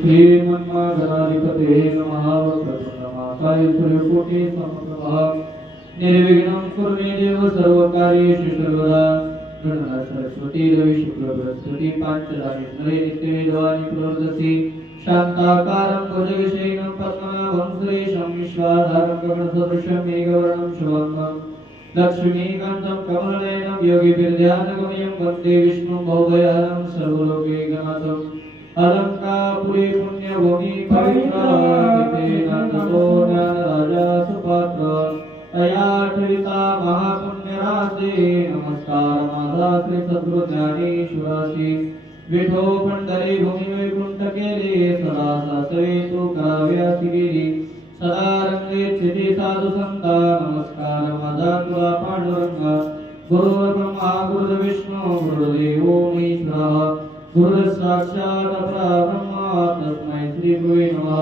श्रीमन्महागणाधिपते नमः। वक्रतुण्डमहाकाय सूर्यकोटि समप्रभः निर्विघ्नं कुरु मे देव सर्वकार्येषु सर्वदा। गणना सरस्वती रवि शुक्ल बृहस्पति पांचजन्य नित्यमेवानि प्रवर्तते। शान्ताकारं भुजगशयनं पद्मनाभं सुरेशं विश्वाधारं गगनसदृशं मेघवर्णं शुभङ्गं लक्ष्मीकान्तं कमलनयनं योगिभिर्ध्यानगम्यं वन्दे विष्णुं भवभयहरं सर्वलोकैकनाथम्। अलङ्कारपुरे पुण्यभूमि पवित्रादितेन ततो ज्ञानराजा सुपात्र तया चरिता महापुण्यराशे। नमस्कार माझा श्री सद्गुरुज्ञानेश्वराशी। विठो पंढरी भूमी वैकुंठ केले सदा सासवे तू कराव्यासी गेली। सदा रंगे स्थिती साधू संता नमस्कार माझा तुला पांडुरंगा। गुरुर्ब्रह्मा गुरुर्विष्णू गुरुर्देवो महेश्वरः गुरुः साक्षात् परब्रह्म तस्मै श्री गुरुवे नमः।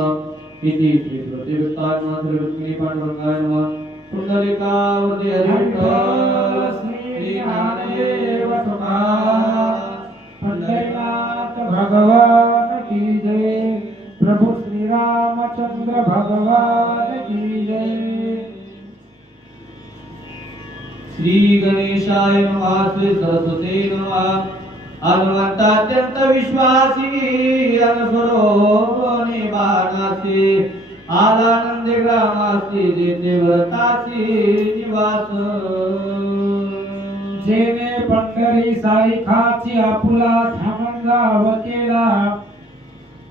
इति श्री प्रतिवक्तात्मश्री पांडुरंगाय नमः। पुंडलिकावती हरिविठ्ठल श्री ज्ञानदेव तुकाराम पंढरीनाथ भगवान की जय। प्रभु श्री रामचंद्र भगवान की जय। श्री गणेशाय नमः। श्री सरस्वती नमः। हनुमंतात्यंत विश्वासी अनुस्वरूप निवासी आलानंद ग्रामासी जेते व्रतासी निवास। जेने पंढरी साईखाची आपुला धामणगाव केला।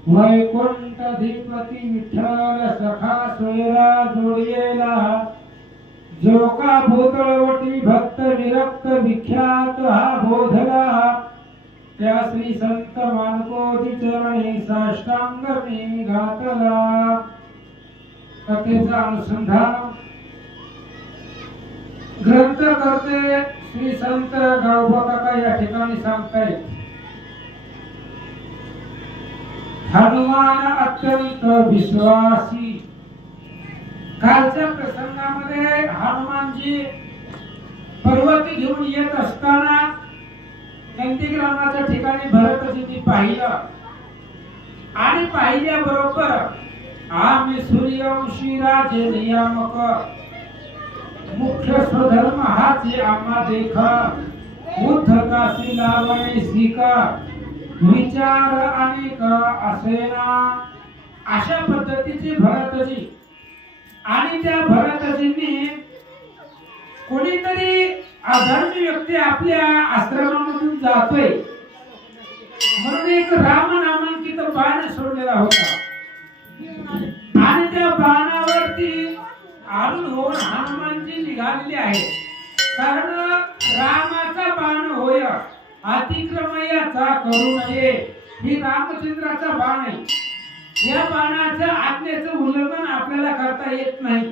वैकुंठ अधिपती विठ्ठल सखा सोयरा जोडियेला। जो का भूतळवटी भक्त विरक्त विख्यात हा बोधला। त्या श्री संत मानकोती चरणी साष्टांग मी घातला। कथेचा अनुसंधान ग्रंथ करते श्री संत गावबा काका या ठिकाणी सांगतायत। हनुमान अत्यंत विश्वासी। कालच्या प्रसंगामध्ये हनुमानजी पर्वत घेऊन येत असताना नंदीग्रामाच्या ठिकाणी भरतजींनी पाहिलं आणि पाहिल्याबरोबर आम्ही सूर्यवंशी राजे नियामक मुख्य स्वधर्म हाचे आम्हा देखा उद्धकासी लावणे शिका विचार अनेक असेना। अशा पद्धतीचे भरतजी आणि त्या भरतजींनी कोणीतरी अधर्मी व्यक्ती आपल्या आश्रमामधून जातोय म्हणून एक राम नामांकित बाण सोडलेला होता आणि त्या बाणावरती आरूढ होऊन हनुमानजी निघालेले आहेत। कारण रामाचा बाण होय अतिक्रमयाचा करू नये ही रामचंद्राचा बाण आहे। या बाणाचं आज्ञेचं उल्लंघन आपल्याला करता येत नाही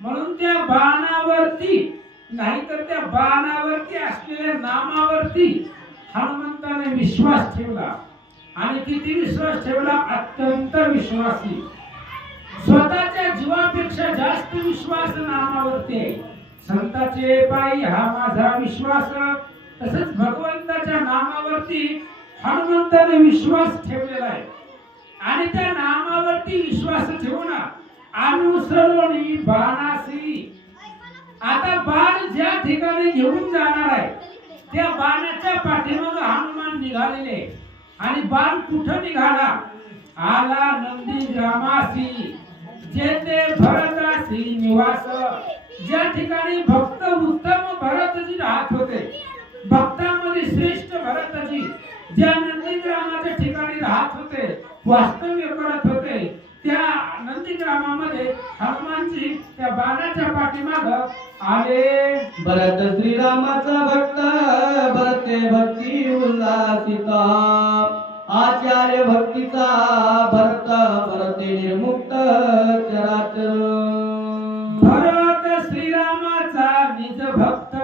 म्हणून त्या बाणावरती नाहीतर त्या बाणावरती असलेल्या नामावरती हनुमंताने विश्वास ठेवला। आणि किती विश्वास ठेवला? अत्यंत विश्वासी। स्वतःच्या जीवापेक्षा जास्त विश्वास नामावरती आहे। संताचे पायी हा माझा विश्वास। तसंच भगवंताच्या नामावरती हनुमंताने विश्वास ठेवलेला आहे आणि त्या नामावरती विश्वास ठेवून अनुसरणी बाणासी। आता बाण ज्या ठिकाणी घेऊन जाणार आहे त्या बाणाच्या पाठीमागे हनुमान निघालेले आणि बाण कुठं निघाला? आला नंदीग्रामासी जेथे भरतासी निवास। ज्या ठिकाणी भक्त उत्तम भरतजी राहत होते, भक्तांमध्ये श्रेष्ठ भरतजी ज्या नंदीग्रामाच्या ठिकाणी राहत होते, वास्तव्य करत होते, त्या नंदीग्रामामध्ये हनुमानजी त्या बाणाच्या पाठीमाग आले। भरत श्रीरामाचा भक्त भरते भक्ती उल्हासिता। आचार्य भक्तीचा भरत भरते निर्मुक्त चराचर। भरत श्रीरामाचा निज भक्त।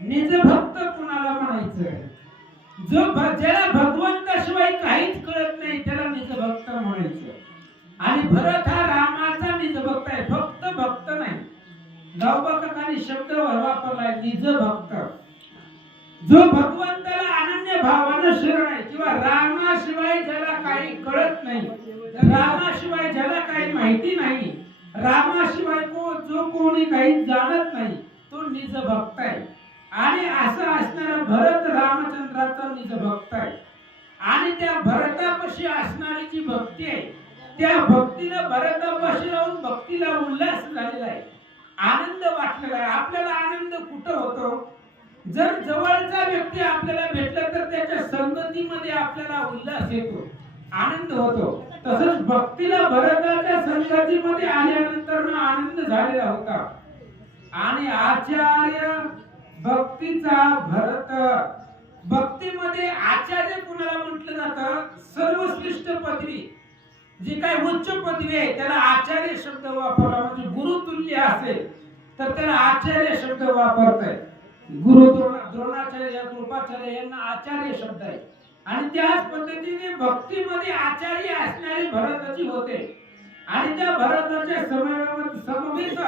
निज भक्त कुणाला म्हणायचं? जो ज्याला भगवंताशिवाय काहीच कळत नाही त्याला निज भक्त म्हणायचं। आणि भरत हा रामाचा निज भक्त आहे, फक्त भक्त नाही। गावबाकांनी शब्द वापरलाय निज भक्त। जो भगवंताला अनन्य भावाने शरण आहे किंवा रामाशिवाय ज्याला काही कळत नाही. रामाशिवाय ज्याला काही माहिती नाही, रामाशिवाय जो कोणी काही जाणत नाही, तो निज भक्त आहे. आणि असं असणारा भरत रामचंद्राचा निज भक्त आहे. आणि त्या भरतापाशी असणारी जी भक्ती आहे, त्या भक्तीला भरतापाशी राहून भक्तीला उल्हास झालेला आहे, आनंद वाटलेला आहे. आपल्याला आनंद कुठं होतो? जर जवळचा व्यक्ती आपल्याला भेटला तर त्याच्या संगतीमध्ये आपल्याला उल्हास येतो, आनंद होतो. तसंच भक्तीला भरताच्या संगतीमध्ये आल्यानंतर आनंद झालेला होता. आणि आचार्य भक्तीचा भरत, भक्तीमध्ये आचार्य कुणाला म्हटलं जातं? सर्वश्रेष्ठ पदवी, जी काही उच्च पदवी आहे त्याला आचार्य शब्द वापरला. म्हणजे गुरुतुल्य असेल तर त्याला आचार्य शब्द वापरताय. गुरु द्रोणाचार्य, कृपाचार्य यांना आचार्य शब्द आहे. आणि त्याच पद्धतीने भक्तीमध्ये आचार्य असणारे भरताची होते. आणि त्या भरताच्या समवेत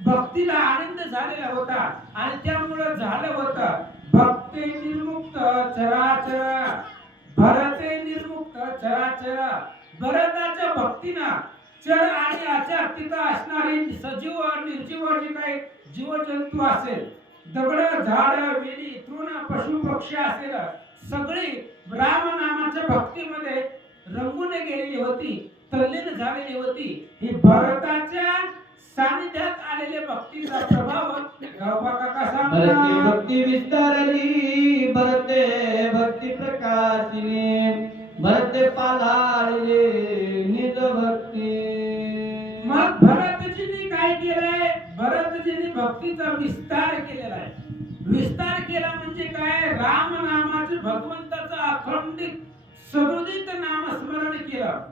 भक्तीला आनंद झालेला होता. आणि त्यामुळे झालं होतं भक्ते निर्मुक्त चराचर, भरते निर्मुक्त चराचर. भरताच्या भक्तीनं चर आणि अचर तिथं असणारे सजीव आणि निर्जीव जे काही जीवजंतू असेल, दगड, झाड, वेली, तृण, पशु पक्षी असेल, सगळी राम नामाच्या भक्तीमध्ये रंगून गेलेली होती, तल्लीन झालेली होती. ही भरताच्या सानिध्यात आलेले भक्तीचा प्रभाव गावबा काका सांगतात. भक्ती विस्तारली, भरते भक्ती प्रकाशिनी, भरते पालाळले निज भक्ती. मग भरतजींनी काय केलंय? भरतजींनी भक्तीचा विस्तार केलेला आहे. विस्तार केला म्हणजे काय? राम नामाचे, भगवंताचं अखंडित सदुदित नामस्मरण केलं.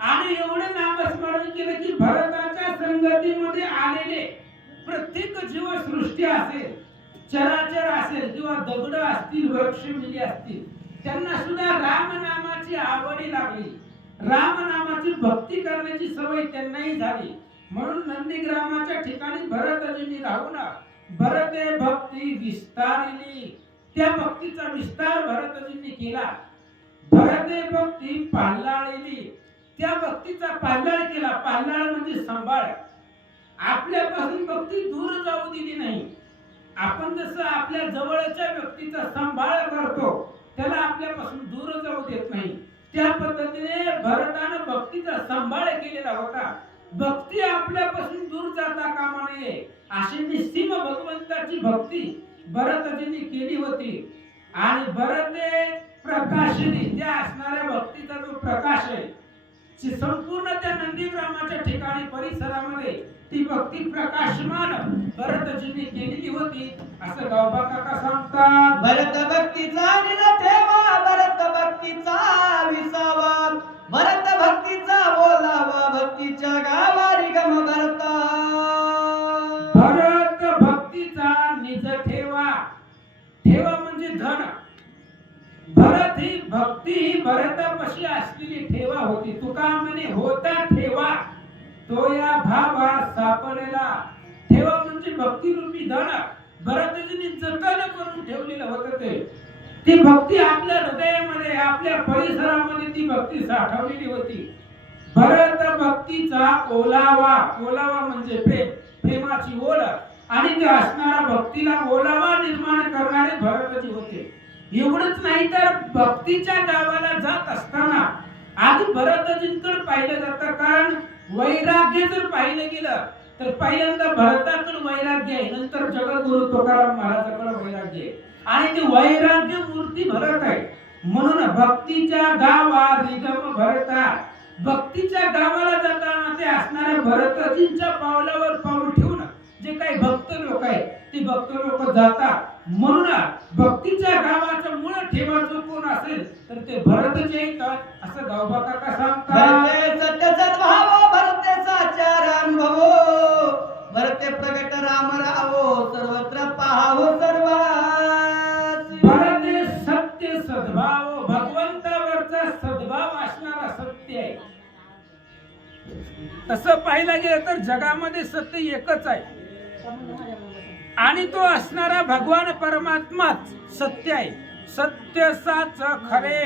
आणि एवढं नामस्मरण केलं की भरताच्या संगतीमध्ये आलेले प्रत्येक जीवसृष्टी असेल, चराचर असेल किंवा दगड असतील, वृक्ष मिली असतील, त्यांना सुद्धा राम नामाची आवडी लागली. राम नामाची भक्ती करण्याची सवय त्यांनाही झाली. म्हणून नंदीग्रामाच्या ठिकाणी भरतजींनी राहून भरते भक्ती विस्तारली, त्या भक्तीचा विस्तार भरतजींनी केला. भरते भक्ती पाल्लाळली, त्या भक्तीचा पाल्लाळ केला. पाल्लाळ म्हणजे सांभाळ. आपल्यापासून भक्ती दूर जाऊ दिली नाही. आपण जसं आपल्या जवळच्या व्यक्तीचा सांभाळ करतो, त्याला आपल्यापासून दूर जाऊ देत नाही, त्या पद्धतीने भरतानं भक्तीचा सांभाळ केलेला होता. भक्ती आपल्यापासून दूर जाता कामा नये अशी निस्सीम भगवंताची भक्ती भरतजींनी केली होती. आणि भरते प्रकाशिनी, त्या असणाऱ्या भक्तीचा जो प्रकाश आहे, संपूर्ण त्या नंदीग्रामाच्या ठिकाणी परिसरामध्ये ती भक्ती प्रकाशमान भरतजींनी केलेली होती, असं गावबा काका सांगतात. भरत भक्तीचा निज ठेवा, भरत भक्तीचा विसावा, भरत भक्तीचा बोलावा, भक्तीच्या गावारी गम भरता. भरत भक्तीचा निज ठेवा, ठेवा म्हणजे धन. भरत ही भक्ती ही भरतापाशी असलेली ठेवा होती. तुका म्हणे होता ठेवा, तो या भावा सापडलेला. ठेवा म्हणजे भक्ती रूपी धन भरतजींनी जतन करून ठेवलेलं होतं. ती भक्ती आपल्या हृदयामध्ये, आपल्या परिसरामध्ये ती भक्ती साठवलेली होती. भरत भक्तीचा ओलावा, ओलावा म्हणजे प्रेम, प्रेमाची ओढ. आणि त्या असणाऱ्या भक्तीला ओलावा निर्माण करणारे भरतजी होते. एवढंच नाही तर भक्तीच्या गावाला जात असताना आधी भरतजींकडे पाहिलं जातं. कारण वैराग्य जर पाहिलं गेलं तर पहिल्यांदा भरताकडे वैराग्य आहे, नंतर जगद्गुरु तुकाराम महाराजांकडे वैराग्य आहे. आणि ते वैराग्य मूर्ती भरत आहे. म्हणून भक्तीच्या गावा रिगम भरता, भक्तीच्या गावाला जाताना ते असणाऱ्या भरतजींच्या पावलावर पाऊल ठेवून जे काही भक्त लोक आहेत ती भक्त लोक जातात. म्हणून भक्तीच्या गावाचं मूळ ठेवा जो कोण असेल तर ते भरतजी येतात, असं गावबा काका सांगतात. सत्य सद्भाव, भरते साचार अनुभव, भरते प्रगट राम रावो, सर्वत्र पाहावो सर्वात. भरते सत्य सद्भाव, भगवंतावरचा सद्भाव असणारा सत्य आहे. तसं पाहिलं गेलं तर जगामध्ये सत्य एकच आहे आणि तो असणारा भगवान परमात्माच सत्य आहे. सत्य साच खरे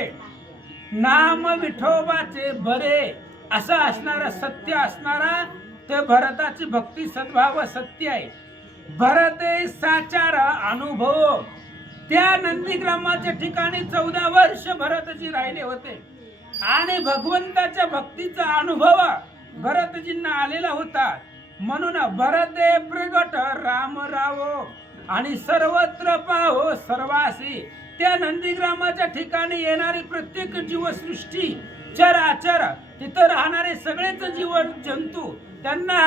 नाम विठोबाचे बरे असं असणारा सत्य असणारा ते भरताची भक्ती सद्भाव सत्य आहे. भरते साचार अनुभव. त्या नंदीग्रामाच्या ठिकाणी 14 वर्ष भरतजी राहिले होते आणि भगवंताच्या भक्तीचा अनुभव भरतजींना आलेला होता. म्हणून भरते प्रगट राम रावो आणि सर्वत्र पाहो सर्वासी. त्या नंदीग्रामाच्या ठिकाणी येणारी प्रत्येक जीवसृष्टी चराचर तिथं राहणारे सगळेच जीव जंतू त्यांना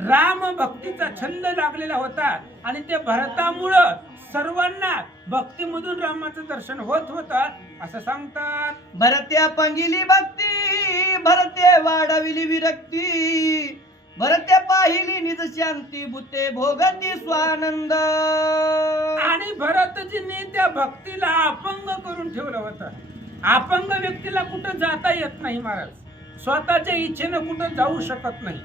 राम भक्तीचा छंद लागलेला होता आणि ते भरतामुळं सर्वांना भक्तीमधून रामाचं दर्शन होत होतं असं सांगतात. भरत्या पंगिली भक्ती भरते वाढविली विरक्ती. भरते पाहिली निज शांती भूते भोगती स्वानंद. आणि भरतजींनी त्या भक्तीला अपंग करून ठेवलं होतं. अपंग व्यक्तीला कुठं जाता येत नाही महाराज. स्वतःच्या इच्छेनं कुठं जाऊ शकत नाही.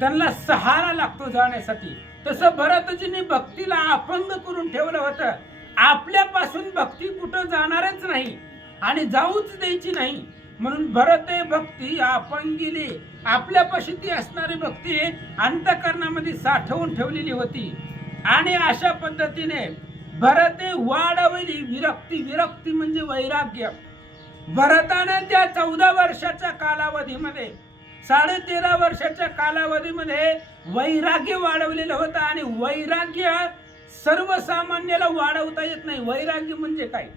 त्यांना सहारा लागतो जाण्यासाठी. तसं भरतजींनी भक्तीला अपंग करून ठेवलं होतं. आपल्यापासून भक्ती कुठं जाणारच नाही आणि जाऊच द्यायची नाही. म्हणून भरते भक्ती अपंगिली. आपल्यापाशी ती असणारी भक्ती अंतःकरणामध्ये साठवून ठेवलेली होती आणि अशा पद्धतीने भरते वाढवली विरक्ती. विरक्ती म्हणजे वैराग्य. भरताने त्या 14 वर्षाच्या कालावधीमध्ये 13.5 वर्षाच्या कालावधीमध्ये वैराग्य वाढवलेलं होतं आणि वैराग्य सर्वसामान्याला वाढवता येत नाही. वैराग्य म्हणजे काय?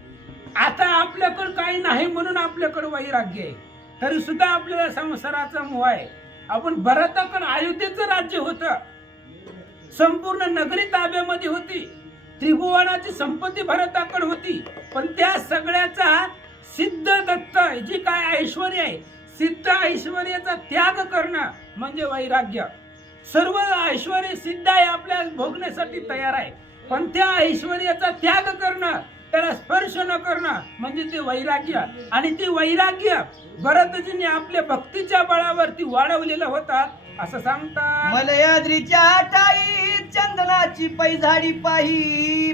आता आपल्याकडे काही नाही म्हणून आपल्याकडे वैराग्य आहे, तरी सुद्धा आपल्याला संसाराचा मोह आहे. आपण भरताकडे अयोध्येचं राज्य होतं, संपूर्ण नगरी ताब्यामध्ये होती, त्रिभुवनाची संपत्ती भरताकडे होती, पण त्या सगळ्याचा सिद्ध दत्त जी काय ऐश्वर्य आहे, सिद्ध ऐश्वर्याचा त्याग करणं म्हणजे वैराग्य. सर्व ऐश्वर्य सिद्ध आहे, आपल्या भोगण्यासाठी तयार आहे, पण त्या ऐश्वर्याचा त्याग करणं, त्याला स्पर्श न करणं म्हणजे ते वैराग्य. आणि ते वैराग्य भरतजींनी आपल्या भक्तीच्या बळावरती वाढवलेलं होतं असं सांगतात. मलयाद्रीच्या टाई चंदनाची पैझाडी पाही.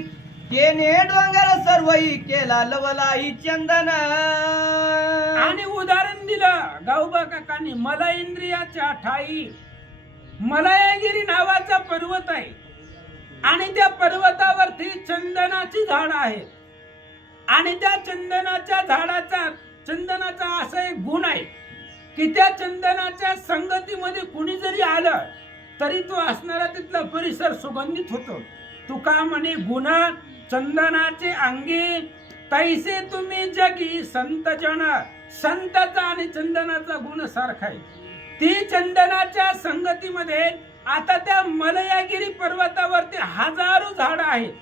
केने डोंगर सर्वही केला लवलाई चंदन. आणि उदाहरण दिलं गावबा काकांनी. मलयेंद्रियाच्या ठाई मलयगिरी नावाचा पर्वत आहे आणि त्या पर्वतावरती चंदनाची झाड आहेत आणि त्या चंदनाचा असा एक गुण आहे की त्या चंदनाच्या संगतीमध्ये कुणी जरी आलं तरी तो असणारा तिथला परिसर सुगंधित होतो. तुका म्हणे गुण चंदनाचे अंगी तैसे तुम्ही जगी संत जन. संताचा आणि चंदनाचा गुण सारखा आहे. ती चंदनाच्या संगतीमध्ये आता त्या मलयागिरी पर्वतावरती हजारो झाड आहेत,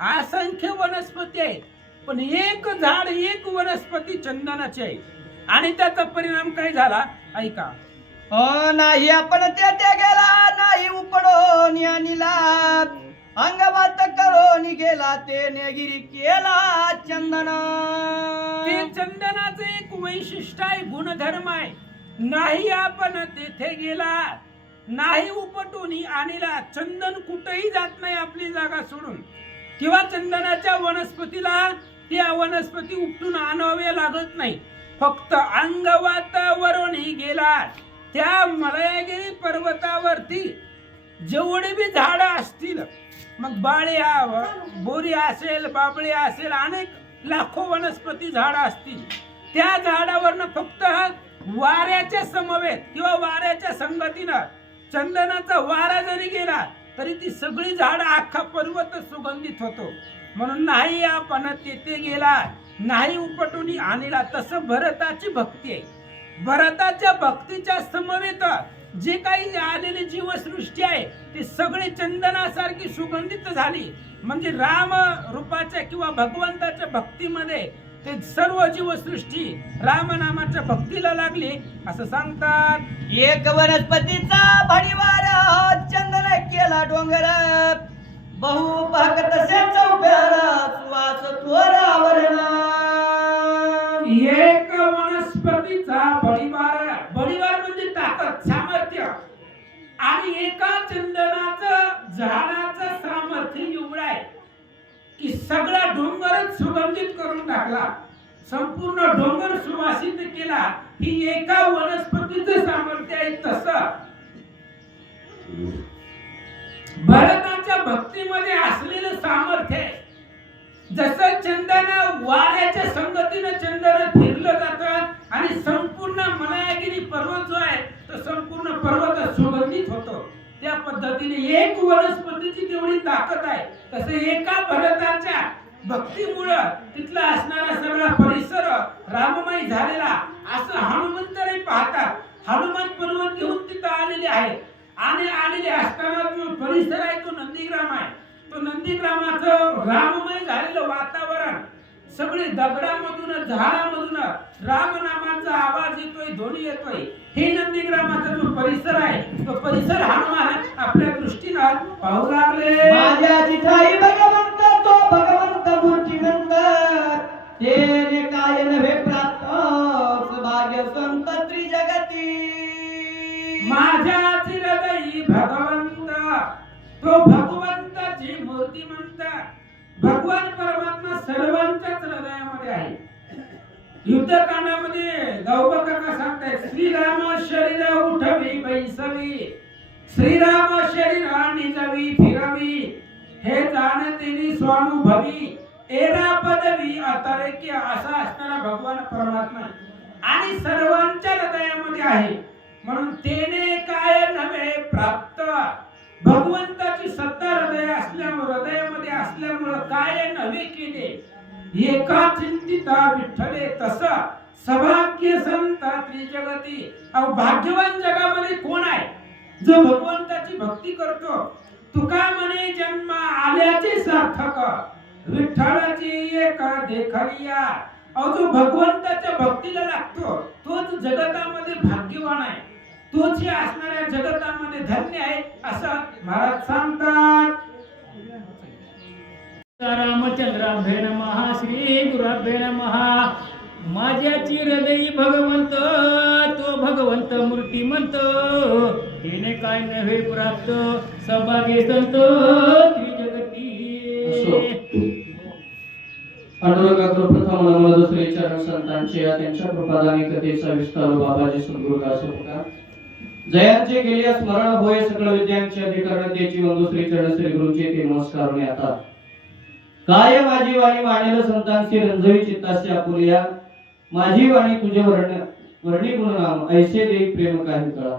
असंख्य वनस्पती आहेत, पण एक झाड एक वनस्पती चंदनाची आहे. आणि त्याचा परिणाम काय झाला ऐका. नाही आपण त्या गेला नाही उपडो आणला. अंगवात करून गेला ते नेगिरी केला चंदन. ते चंदनाचं एक वैशिष्ट्य आहे, गुणधर्म आहे. नाही आपण तेथे गेला, नाही उपटून आणला. चंदन कुठेही जात नाही आपली जागा सोडून, किंवा चंदनाच्या वनस्पतीला त्या वनस्पती उपटून आणावे लागत नाही. फक्त अंगवातावरून गेला. त्या मलयागिरी पर्वतावरती जेवढे बी झाडं असतील, मग बोरी असेल, बाबळे असेल, अनेक लाखो वनस्पती झाडं असतील, त्या झाडावरनं फक्त वाऱ्याच्या समवेत किंवा वाऱ्याच्या संगतीनं चंदनाचा वारा जरी गेला तरी ती सगळी झाडं अख्खा पर्वत सुगंधित होतो. म्हणून नाही आपण तेथे गेला, नाही उपटून आणला. तसं भरताची भक्ती आहे. भरताच्या भक्तीच्या समवेत जे काही आलेली जीवसृष्टी आहे ती सगळी चंदनासारखी सुगंधित झाली. म्हणजे राम रूपाच्या किंवा भगवंताच्या भक्तीमध्ये ते सर्व जीवसृष्टी रामनामाच्या भक्तीला लागली असं सांगतात. एक वनस्पतीचा भडीवार चंदन केला डोंगर. बहु भक्त सुवास थोरावरला. एक वनस्पतीचा बळीवार. बळीवार म्हणजे ताकद, सामर्थ्य. आणि एका चंदनाचं झाडाचं सामर्थ्य एवढं आहे की सगळा डोंगरच सुगंधित करून टाकला. संपूर्ण डोंगर सुवासित केला. ही एका वनस्पतीचं सामर्थ्य आहे. तसं भरताच्या भक्तीमध्ये असलेलं सामर्थ्य आहे. जसं चंदन वाऱ्याच्या संगतीनं चंदन फिरलं जातं आणि संपूर्ण मलायगिरी पर्वत जो आहे तो संपूर्ण पर्वत सुगंधित होतो. त्या पद्धतीने एक वनस्पतीची तेवढी ताकद आहे. तसं एका भरताच्या भक्तीमुळं तिथला असणारा सगळा परिसर राममय झालेला असं हनुमंतही पाहतात. हनुमान पर्वत घेऊन तिथं आलेले आहेत आणि आलेले असताना जो परिसर आहे तो नंदीग्राम आहे. तो नंदीग्रामाचं राममय झालेलं वातावरण, सगळे दगडामधून झाडामधून रामनामाचा आवाज येतोय, ध्वनी येतोय. हे नंदीग्रामाचा जो परिसर आहे तो परिसर हनुमान आपल्या दृष्टीनं पाहू लागले. माझ्या जिठाई भगवंत तो भगवंत मूर्तिमंत, तेने काय नव्हे प्राप्त सौभाग्य संत त्रिजगती. माझ्या हृदयी भगवंत तो भगवंताची मूर्तिमंत. भगवान परमात्मा सर्वांच्याच हृदयामध्ये आहे. युद्धकांडामध्ये गौबा काका सांगतायत, श्रीराम शरीर उठवी बैसवी, श्रीराम शरीर निजवी फिरवी, हे जाणतेनी स्वानुभवी, एरा पदवी अतरेक्य. असा असणारा भगवान परमात्मा आणि सर्वांच्या हृदयामध्ये आहे. म्हणून तेने काय नव्हे प्राप्त, भगवंताची सत्ता हृदयामध्ये असल्यामुळे काय नव्हे केले, एका चिंतिता विठ्ठले. तसा सौभाग्य संत त्रिजगती. भाग्यवान जगामध्ये कोण आहे जो भगवंताची भक्ती करतो. तुका म्हणे जन्म आल्याचे सार्थक, विठ्ठलाची एक देखलिया. जो भगवंताच्या भक्तीला लागतो तोच जगतामध्ये भाग्यवान आहे, तोच या असणाऱ्या जगतामध्ये धन्य आहे असं महाराज सांगतात. रामचंद्राभ्ये नमः, श्री गुराभ्ये नमः. माझ्याची हृदयी भगवंत तो भगवंत मूर्तिमंत, तिने काय नव्हे प्राप्त सौभाग्य संत त्रिजगती. पांडुरंगाकडे प्रथम नमन दुसरे चरण संतांचे या त्यांच्या कृपादानी कथेचा विस्तार बाबाजी सद्गुरुदास होता. जयांचे गेल्या स्मरण होय सकळ विद्यांचे अधिकरण त्याची व दुसरे चरण श्री गुरुचे ते नमस्कार आता. काय माझी वाणी मानेल संतांची रंजवी चित्ताशी आपुलिया, माझी वाणी तुझे वर्णी गुणनाम ऐसे देई प्रेम काही कळा.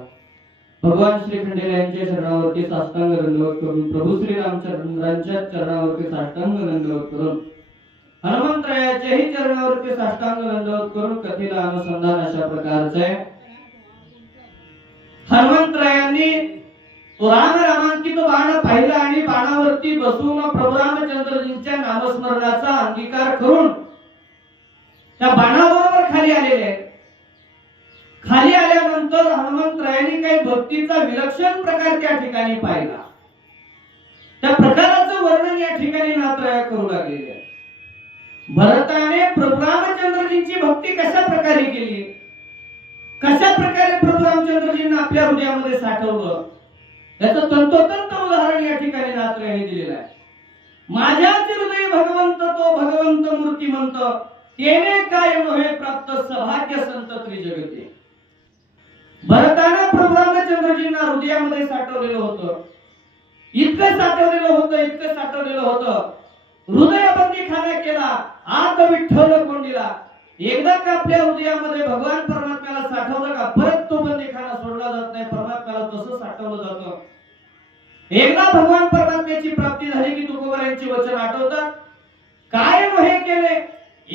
भगवान श्री खंडेला यांच्या चरणावरती साष्टांग दंडवत करून, प्रभू श्री रामचंद्रांच्या चरणावरती साष्टांग दंडवत करून, हनुमंतरायाच्याही चरणावरती साष्टांग दंडवत करून कथेला अनुसंधान अशा प्रकारचे आहे. हनुमंतरायांनी रामांकित बाण पाहिला आणि बाणावरती बसून प्रभू रामचंद्रजींच्या नामस्मरणाचा अंगीकार करून त्या बाणाबरोबर खाली आलेले आहेत. खाली आल्यानंतर हनुमंतरायांनी काही भक्तीचा विलक्षण प्रकार त्या ठिकाणी पाहिला. त्या प्रकाराचं वर्णन या ठिकाणी नाथराया करू लागलेले आहे. भरताने प्रभू रामचंद्रजींची भक्ती कशा प्रकारे केली, कशा प्रकारे प्रभू रामचंद्रजींना आपल्या हृदयामध्ये साठवलं, याचं तंतोतंत उदाहरण या ठिकाणी नाथरायाने दिलेलं आहे. माझ्याच हृदय भगवंत तो भगवंत मूर्तिमंत, तेने काय नव्हे प्राप्त सौभाग्य संत त्रिजगती. भरताने प्रभू रामचंद्रजींना हृदयामध्ये साठवलेलं होतं. इतकं साठवलेलं होतं हृदयाबंदी खाना केला, आत विठ्ठल कोंडीला. एकदा का आपल्या हृदयामध्ये भगवान परमात्म्याला साठवलं का परत तो बंदीखाना सोडला जात नाही. परमात्म्याला तसं साठवलं जातं. एकदा भगवान परमात्म्याची प्राप्ती झाली की तुकोबारायांचे वचन आठवतात, काय हे केले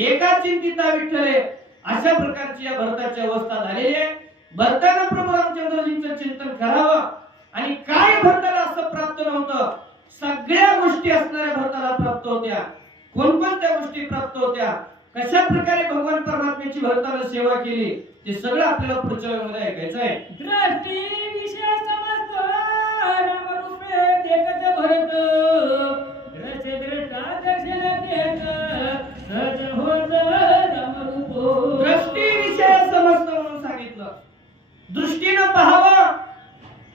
एका चिंतिता विठ्ठले. अशा प्रकारची या भरताची अवस्था झालेली आहे. भरतानं प्रभू रामचंद्रजींचं चिंतन करावं आणि काय भरताला असं प्राप्त नव्हतं, सगळ्या गोष्टी असणाऱ्या भरताला प्राप्त होत्या. कोणकोणत्या गोष्टी प्राप्त होत्या, कशा प्रकारे भगवान परमात्म्याची भरतानं सेवा केली, ते सगळं आपल्याला पुढच्या वेळेमध्ये ऐकायचं आहे. दृष्टी विषय समस्त रामरूपे देखत भरत, दृश्य दृष्टा दर्शन देत सहज होत रामरूप. दृष्टी विषय समस्त म्हणून सांगितलं. दृष्टीनं पाहावं,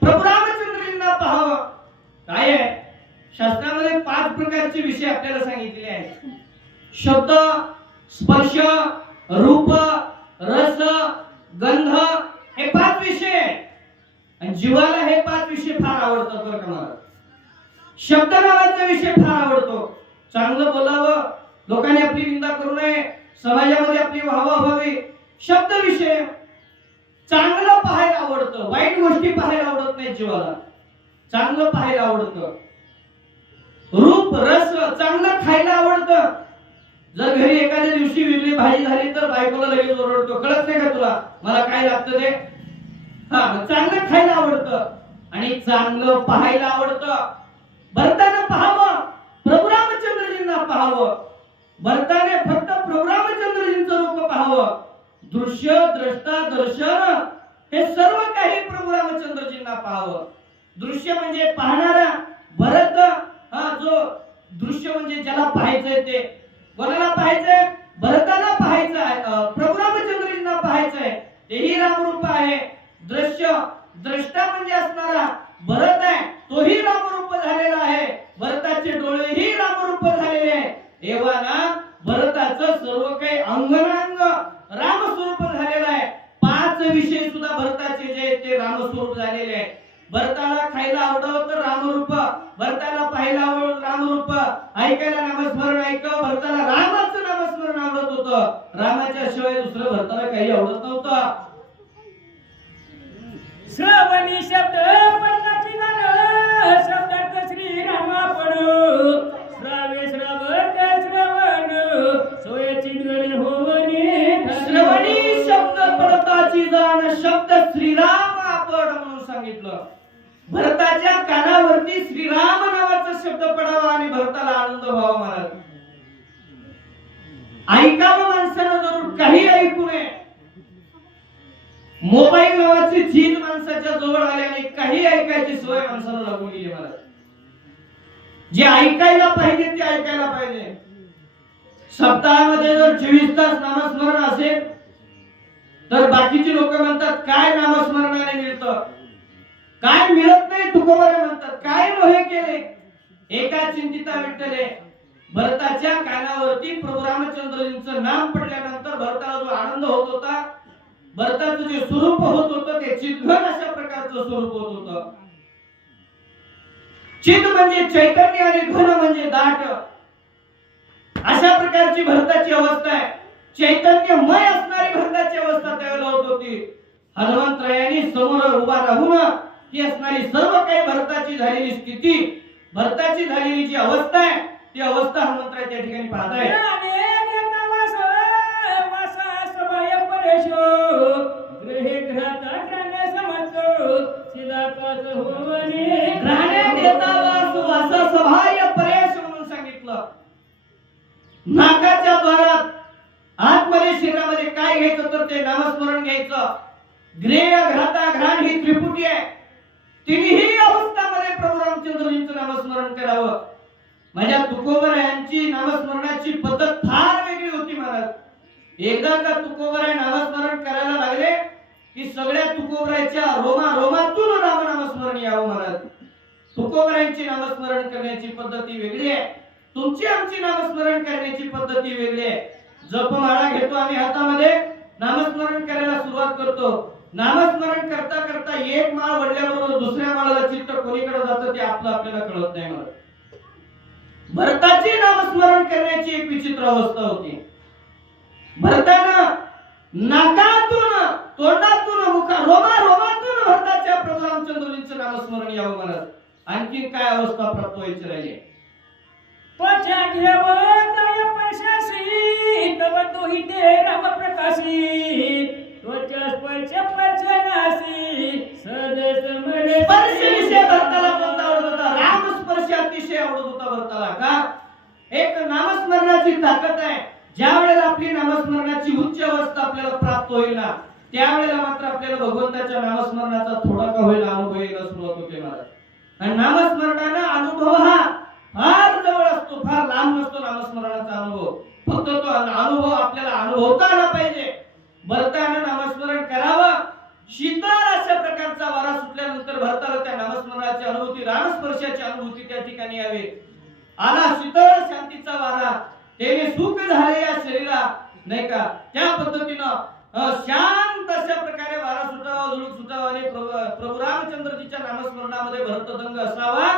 प्रभू रामचंद्रजींना पाहावं. काय आहे शास्त्रामध्ये 5 प्रकारचे विषय आपल्याला सांगितलेले आहेत. शब्द, स्पर्श, रूप, रस, गंध हे 5 विषय आणि जीवाला हे 5 विषय फार आवडतात बरं का मला. शब्द नावाचा विषय फार आवडतो. चांगलं बोलावं, लोकांनी आपली निंदा करू नये, समाजामध्ये आपली वाहवा व्हावी. शब्द विषय चांगलं पाहायला आवडतं, वाईट गोष्टी पाहायला आवडत नाही जीवाला. चांगलं पाहायला आवडतं. रूप, रस, चांगलं खायला आवडतं. जर घरी एखाद्या दिवशी वेगळी भाजी झाली तर बायकोला लगेच ओरडतो, कळत नाही का तुला मला काय लागतं ते. हा, चांगलं खायला आवडतं आणि चांगलं पाहायला आवडतं. भरताने पाहावं, प्रभू रामचंद्रजींना पाहावं. भरताने फक्त प्रभू रामचंद्रजींचं रूप पाहावं. दृश्य, द्रष्टा, दर्शन हे सर्व काही प्रभू रामचंद्रजींना पाहावं. दृश्य म्हणजे पाहणारा भरत, हा जो दृश्य म्हणजे ज्याला पाहायचंय ते. कोणाला पाहायचंय? भरताला पाहायचंय, प्रभू रामचंद्रजींना पाहायचंय. तेही रामरूप आहे. दृश्य, द्रष्टा म्हणजे असणारा भरत आहे, तोही रामरूप झालेला आहे. भरताचे डोळेही रामरूप झालेले आहे. तेव्हा ना भरताचं सर्व काही अंगनांग रामस्वरूप झालेलं आहे. 5 विषय सुद्धा भरताचे जे आहेत ते रामस्वरूप झालेले आहे. भरताला खायला आवडत तर रामरूप, भरताला पाहायला आवडत रामरूप, ऐकायला नामस्मरण ऐकावं, भरताला रामाचं नामस्मरण आवडत होतं. रामाच्या शिवाय दुसरं भरताला काही आवडत नव्हतं. श्रवणी शब्द पन्नाची गाणं, शब्दार्थ श्रीरामा पडो, श्रावे श्रावत श्रवण, सोयची गण होवनी. श्रवणी शब्द पडताची जाण, शब्द श्रीराम आपण म्हणून सांगितलं. भरताच्या कानावरती श्रीराम नावाचा शब्द पडावा आणि भरताला आनंद व्हावा. महाराज ऐकावं माणसानं जरूर, काही ऐकू नये. मोबाईल नावाची चीज माणसाच्या जवळ आल्याने काही ऐकायची सवय माणसाला लागून गेली. महाराज जे ऐकायला पाहिजे ते ऐकायला पाहिजे. सप्ताहामध्ये जर 24 तास नामस्मरण असेल तर बाकीची लोक म्हणतात काय नामस्मरणाने मिळतं, काय मिळत नाही. तुकोबारे म्हणतात काय मोहे केले एका चिंतिता विठ्ठले. भरताच्या कानावरती प्रभू रामचंद्रजींचं नाम पडल्यानंतर भरताला जो आनंद होत होता, भरताचं जे स्वरूप होत होतं ते चिद्घन अशा प्रकारचं स्वरूप होत होतं. चिद म्हणजे चैतन्य आणि घन म्हणजे दाट, अशा प्रकारची भरताची अवस्था आहे. चैतन्यमय असणारी भरताची अवस्था त्यावेळेला होत होती. हनुमंतरायांनी समोर उभा राहून ही असणारी सर्व काही भरताची झालेली स्थिती, भरताची झालेली जी अवस्था आहे ती अवस्था हनुमंतराय त्या ठिकाणी पाहताय. ग्रहे ग्रहता ग्रहणे समजतो, सिदाकाच होवनी. ग्रहणे देता वास वास सभाय परेश म्हणून सांगितलं. नाकाच्या द्वारात आतमध्ये शरीरामध्ये काय घ्यायचं तर ते नामस्मरण घ्यायचं. ग्रेय घ्राता घ्राण ही त्रिपुटी आहे. तिन्ही अवस्थामध्ये प्रभू रामचंद्रजींचं नामस्मरण करावं. माझ्या तुकोबरायांची नामस्मरणाची पद्धत फार वेगळी होती. महाराज एकदा का तुकोबराय नामस्मरण करायला लागले की सगळ्या तुकोबरायच्या रोमातून नामस्मरण यावं. महाराज तुकोबरायांची नामस्मरण करण्याची पद्धती वेगळी आहे, तुमची आमची नामस्मरण करण्याची पद्धती वेगळी आहे. जपमाळा घेतो आम्ही हातामध्ये, नामस्मरण करायला सुरुवात करतो. नामस्मरण करता करता एक माळ वडल्याबरोबर दुसऱ्या माळाला चित्त कोणीकडे जातं ते आपल्याला कळत नाही. मला भरताचे नामस्मरण करण्याची एक विचित्र अवस्था होती. भरतानं नाकातून, तोंडातून, रोमातून भरताच्या प्रभू रामचंद्रजींचं नामस्मरण यावं. महाराज आणखी काय अवस्था प्राप्त व्हायची राहिली. त्वचा घेवताय परशासी, तव तोही ते राम प्रकाशी. त्वचा स्पर्श पर्शनासी, सदस मने. स्पर्श विषय भरताला कोणता आवडत होता? राम स्पर्श अतिशय आवडत होता भरताला. का? एक नामस्मरणाची ताकद आहे. ज्या वेळेला आपली नामस्मरणाची उच्च अवस्था आपल्याला प्राप्त होईल ना, त्यावेळेला मात्र आपल्याला भगवंताच्या नामस्मरणाचा थोडा का होईल अनुभव यायला सुरुवात होते. महाराज आणि नामस्मरणाने अनुभव हा फार जवळ असतो, फार लांब नसतो. नामस्मरणाचा अनुभव फक्त तो अनुभव आपल्याला अनुभवता आला पाहिजे. भरताने नामस्मरण करावं. शीतल अशा प्रकारचा वारा सुटल्यानंतर भरताला त्या नामस्मरणाची अनुभूती, रामस्पर्शाची अनुभूती त्या ठिकाणी यावी. आला शीतळ शांतीचा वारा, त्याने सुख झाले या शरीरा. नाही का, त्या पद्धतीनं शांत अशा प्रकारे वारा सुटावा झुळूक सुटावा आणि प्रभू रामचंद्रजीच्या नामस्मरणामध्ये भरतदंग असावा.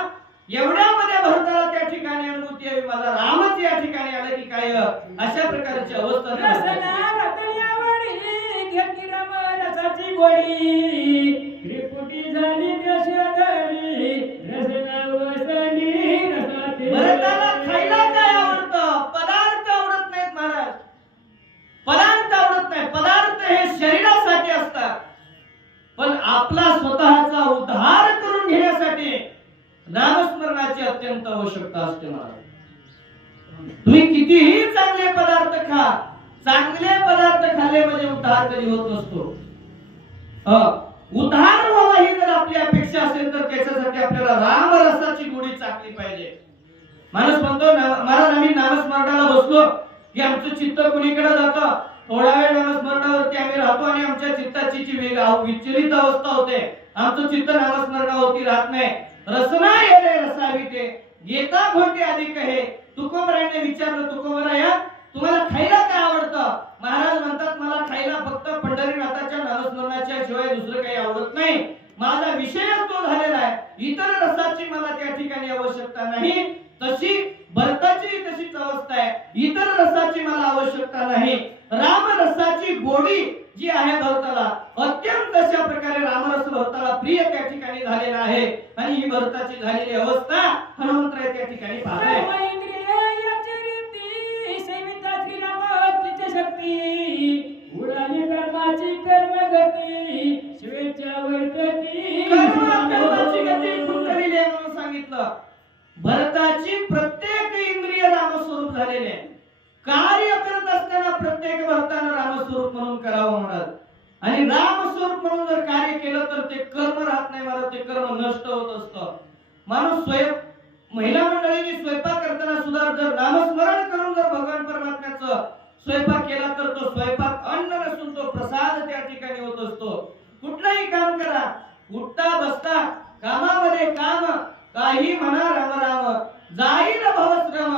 एवढ्यामध्ये भरताला त्या ठिकाणी अनुभूती आहे, माझा रामच या ठिकाणी आला की काय, अशा प्रकारची अवस्था रसना रतल्यावडी घेतली राम रसाची गोडी त्रिपुटी झाली दशधरी रसना वसली रसाते. भरताला खायला काय आवडतं? पदार्थ आवडत नाहीत महाराज, पदार्थ आवडत नाही. पदार्थ हे शरीरासाठी असतात, पण आपला स्वतःचा उद्धार करून घेण्यासाठी नामस्मरणाची अत्यंत आवश्यकता असते महाराज. तुम्ही कितीही चांगले पदार्थ खा, चांगले पदार्थ खाल्ले म्हणजे उद्धार कधी होत नसतो. उद्धार व्हावा ही जर आपली अपेक्षा असेल तर त्याच्यासाठी आपल्याला रामरसाची गोडी चाकली पाहिजे. माणूस म्हणतो महाराज आम्ही नामस्मरणाला बसलो की आमचं चित्त कुणीकडे जातं, थोडा वेळ नामस्मरणावरती आम्ही राहतो आणि आमच्या चित्ताची जी विचलित अवस्था होते, आमचं चित्त नामस्मरणावरती राहत नाही. रसना येणे रसावी ते येता घोटे अधिक आहे. तुकोबराने विचारलं, तुकोबराया तुम्हाला खायला काय आवडतं? महाराज म्हणतात मला खायला फक्त पंढरीनाथाच्या नामस्मरणाच्या शिवाय दुसरं काही आवडत नाही. माझा विषयच तो झालेला आहे, इतर रसाची मला त्या ठिकाणी आवश्यकता नाही. तशी भरताची तशीच अवस्था आहे, इतर रसाची मला आवश्यकता नाही. रामरसाची गोडी जी आहे भरताला, अत्यंत अशा प्रकारे रामरस भरताला प्रिय त्या ठिकाणी झालेला आहे. आणि ही भरताची झालेली अवस्था हनुमंतराय त्या ठिकाणी पाहताय. उडाली कर्माची कर्मगती शिवेच्या वर्तती. कर्माची गती खुंटलेली आहे म्हणून सांगितलं. भरताची प्रत्येक इंद्रिय रामस्वरूप झालेले आहे. कार्य करत असताना प्रत्येक भरतानं रामस्वरूप म्हणून करावं म्हणत. आणि रामस्वरूप म्हणून जर कार्य केलं तर ते कर्म राहत नाही महाराज, ते कर्म नष्ट होत असतं. माणूस महिला मंडळींनी स्वयंपाक करताना सुद्धा जर नामस्मरण करून जर भगवान परमात्म्याचं स्वयंपाक केला तर तो स्वयंपाक अन्न नसून तो प्रसाद त्या ठिकाणी होत असतो. कुठलंही काम करा, उठता बसता कामामध्ये काम, काही म्हणा राम राम, जाईल भवश्रम,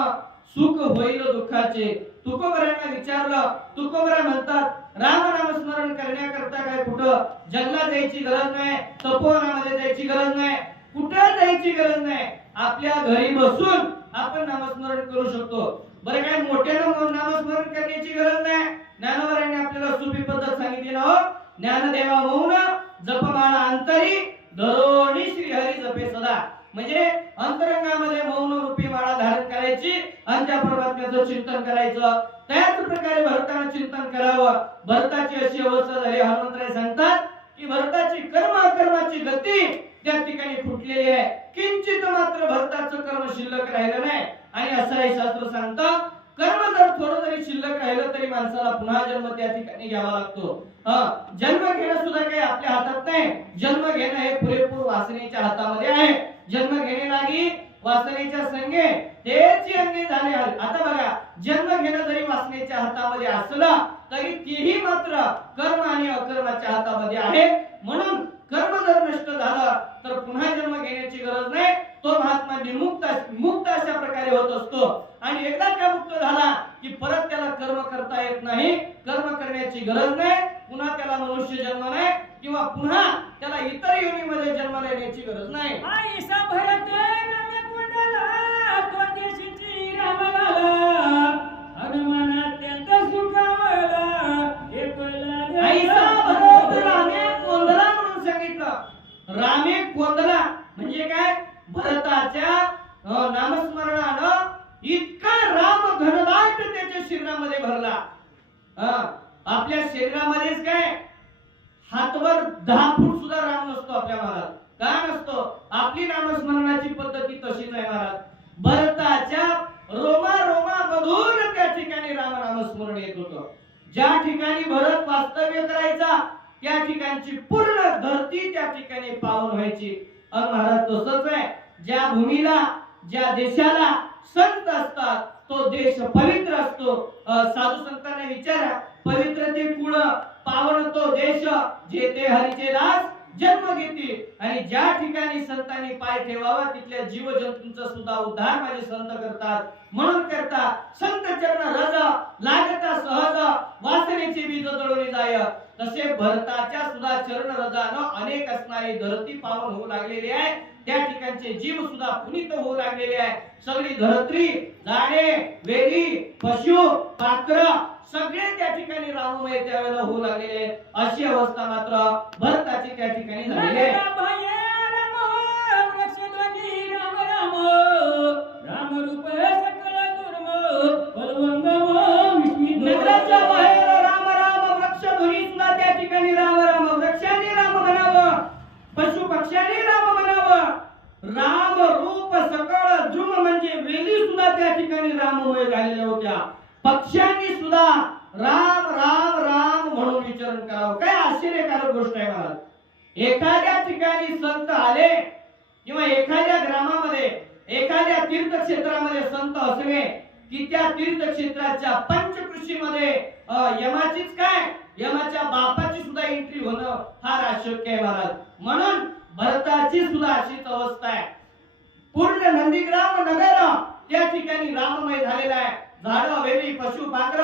सुख होईल दुःखाचे. तुकोबरांना विचारलं, तुकोबरा म्हणतात राम नामस्मरण करण्याकरता काय कुठं जंगलात जायची गरज नाही, तपोवनामध्ये जायची गरज नाही, कुठं जायची गरज नाही. आपल्या घरी बसून आपण नामस्मरण करू शकतो. बरं काय मोठ्यानं नामस्मरण करण्याची गरज नाही. ज्ञानवरांनी आपल्याला सोपी पद्धत सांगितली ना, ज्ञानदेवा मौन जपमाळा अंतरी दरोणी श्री हरी जपे सदा. म्हणजे अंतरंगामध्ये मौन रूपी माळा धारण करायची आणि त्या परमात्म्याचं चिंतन करायचं. त्याच प्रकारे भरतानं चिंतन करावं. भरताची अशी अवस्था झाली. हनुमंतराय सांगतात की भरताची कर्माची गती त्या ठिकाणी फुटलेली आहे, किंचित मात्र भरताचं कर्म शिल्लक राहिलं नाही. आणि असं हे शास्त्र सांगतं, कर्म जर थोडं जरी शिल्लक राहिलं तरी माणसाला पुन्हा जन्म त्या ठिकाणी घ्यावा लागतो. जन्म घेणं सुद्धा काही आपल्या हातात नाही. जन्म घेणं हे पुरेपूर वासनेच्या हातामध्ये आहे. जन्म घेणे लागी वासनेच्या संगे तेची अंगी झाले. आता बघा, जन्म घेणं जरी वासनेच्या हातामध्ये असलं तरी तेही मात्र कर्म आणि अकर्माच्या हातामध्ये आहे. म्हणून कर्म जर नष्ट झालं तर पुन्हा जन्म घेण्याची गरज नाही. तो महात्मा मुक्त अशा प्रकारे होत असतो. आणि एकदा का मुक्त झाला की परत त्याला कर्म करता येत नाही, कर्म करण्याची गरज नाही. पुन्हा त्याला मनुष्य जन्म नाही किंवा पुन्हा त्याला इतर योनीमध्ये जन्माला येण्याची गरज नाही. आईसा भरत नाम कोंडाला तोंडेशीची रामगाला हनुमान अत्यंत सुखावला एकला. आईसा भरत रामे कोंदला म्हणून सांगितलं. रामे कोंदला म्हणजे काय? भरताच्या नामस्मरणानं इतका राम घनदाट त्याच्या शरीरामध्ये भरला. आपल्या शरीरामध्येच काय हातभर 10 फूट सुद्धा राम नसतो आपल्या महाराज. का नसतो? आपली नामस्मरणाची पद्धती तशीच आहे महाराज. भरताच्या रोमामधून त्या ठिकाणी राम नामस्मरण येत होतं. ज्या ठिकाणी भरत वास्तव्य करायचा त्या ठिकाणची पूर्ण धरती त्या ठिकाणी पावन व्हायची. महाराज तसंच आहे, ज्या भूमीला ज्या देशाला संत असतात तो देश पवित्र असतो. साधू संतांना विचारा, पवित्र ते कुळ पावन तो देश, जेथे हरीचे दास जन्म घेते आणि ज्या ठिकाणी संतांनी पाय ठेवावा तिथल्या जीवजंतूंचा सुद्धा उद्धार माझे संत करतात. म्हणून करतात संत चरण रज लागता सहज वासनेचे बीज जळून जाय. तसे भरताच्या सुद्धा चरण रजानं अनेक असणारी धरती पावन होऊ लागलेली आहे. त्या ठिकाणचे जीव सुद्धा पुनीत होऊ लागलेले आहे. सगळी धरत्री झाडे वेली पशु पात्र सगळे त्या ठिकाणी राममय त्यावेळेला होऊ लागलेले आहेत. अशी अवस्था मात्र भरताची त्या ठिकाणी झालेली आहे. नगराच्या बाहेर राम राम वृक्षध्वनी सुद्धा त्या ठिकाणी राम राम वृक्षाने राम म्हणावं पशु पक्ष्याने राम म्हणावं. राम रूप सकळ जुम म्हणजे वेली सुद्धा त्या ठिकाणी राममय झालेल्या होत्या. पक्ष्यांनी सुद्धा राम राम राम म्हणून विचारण करावं. काय आश्चर्यकारक गोष्ट आहे महाराज. एखाद्या ठिकाणी संत आले किंवा एखाद्या ग्रामामध्ये एखाद्या तीर्थक्षेत्रामध्ये संत असले की त्या तीर्थक्षेत्राच्या पंचकृषीमध्ये यमाचीच काय यमाच्या बापाची सुद्धा एंट्री होणं फार अशक्य आहे महाराज. म्हणून भरताची सुद्धा अशीच अवस्था आहे. पूर्ण नंदीग्राम नगर त्या ठिकाणी राममय झालेला आहे. झाडं वेली पशु पाखर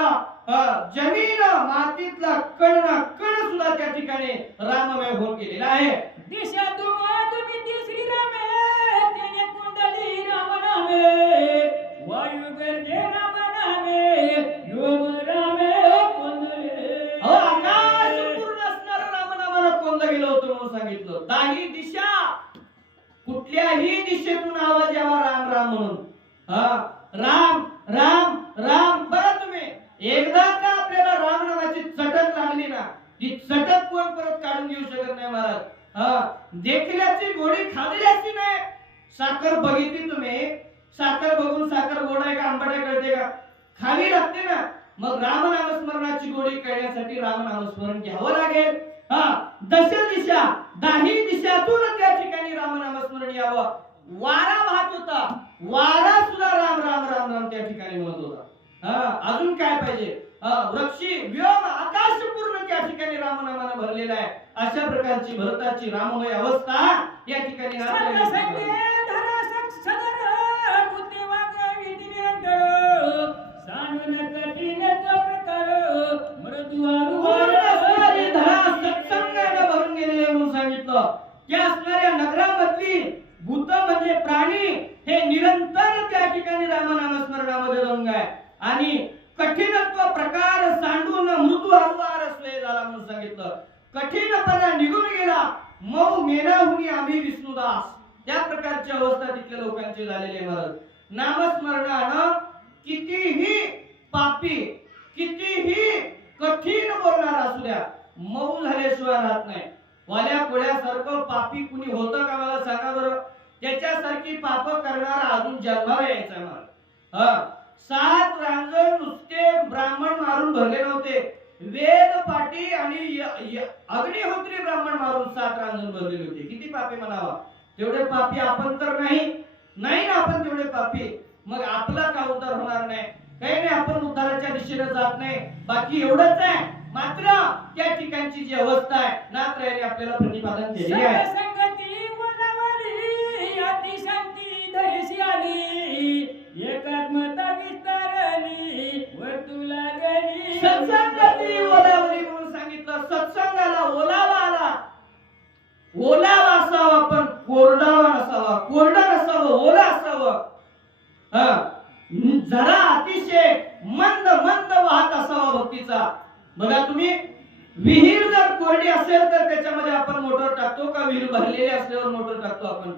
जमीन मातीतला कण ना कण सुद्धा त्या ठिकाणी राममय होऊन गेलेला आहे. दिशा तुम्ही तिसरी रामे तेने कुंडली राम नामे वायू गर्जे राम नामे योग रामे कुंडले. आकाश पूर्ण असणारं रामनामानं कोंद गेलं होतं म्हणून सांगितलं. दाही दिशा कुठल्याही दिशेतून आवाज यावा राम राम म्हणून. राम राम राम. बरं तुम्ही एकदा का आपल्याला राम नामाची चटक लागली ना ती चटक कोण परत काढून घेऊ शकत नाही महाराज. देखल्याची गोडी खाल्ल्याची नाही. साखर बघितली तुम्ही साखर बघून साखर गोड आहे का आंबट आहे कळते का. खावी लागते ना. मग राम नामस्मरणाची गोडी कळण्यासाठी राम नामस्मरण घ्यावं लागेल. दश दिशा दाही दिशातून त्या ठिकाणी राम नामस्मरण यावं. वारा वाहत होता वारा सुद्धा राम राम राम राम त्या ठिकाणी म्हणत होता. अजून काय पाहिजे. वृक्षी व्योम आकाश पूर्ण त्या ठिकाणी रामनामाने भरलेला आहे. अशा प्रकारची भरताची राममय अवस्था या ठिकाणी सत्संगाने भरून गेलेले म्हणून सांगितलं. त्या असणाऱ्या नगरामधली भूत म्हणजे प्राणी हे निरंतर त्या ठिकाणी रामनामस्मरणामध्ये रंग आहे. आणि कठीणत्व प्रकार सांडून मृदू हरवार सोय झाला म्हणून सांगितलं. कठीणपणा निघून गेला मऊ मेनाहुनी आम्ही विष्णुदास. त्या प्रकारची अवस्था तिथल्या लोकांची झालेली आहे. नामस्मरणानं कितीही पापी कितीही कठीण बोलणारा असू द्या मऊ झाल्याशिवाय राहत नाही. वाल्या कोळ्यासारखं पापी कुणी होतं का मला सांगा बरं. त्याच्यासारखी पाप करणारा अजून जन्माला यायचा मला. 7 रांजण नुसते ब्राह्मण मारून भरले नव्हते. वेद पाटी आणि अग्निहोत्री ब्राह्मण मारून 7 रांजण भरलेले होते. किती पापी म्हणावा. तेवढे पापी आपण तर नाही ना आपण तेवढे पापी. मग आपला का उद्धार होणार नाही. काही नाही आपण उद्धाराच्या दिशेने जात नाही. बाकी एवढंच आहे. मात्र त्या ठिकाणची जी अवस्था आहे नात्रयाने आपल्याला प्रतिपादन केली आहे. संगती वनावली अतिशांती धरिसी आली एकात्मता विस्तारली वर्तू लागली. सत्संगती ओलावली म्हणून सांगितलं. सत्संगाला ओलावा आला. ओलावा असावा पण कोरडावा नसावा. कोरडा नसावं ओला असावं. जरा अतिशय मंद मंद वाहत असावा भक्तीचा. बघा तुम्ही विहीर जर कोरडी असेल तर त्याच्यामध्ये आपण मोटर टाकतो का. विहीर भरलेली असल्यावर मोटर टाकतो आपण.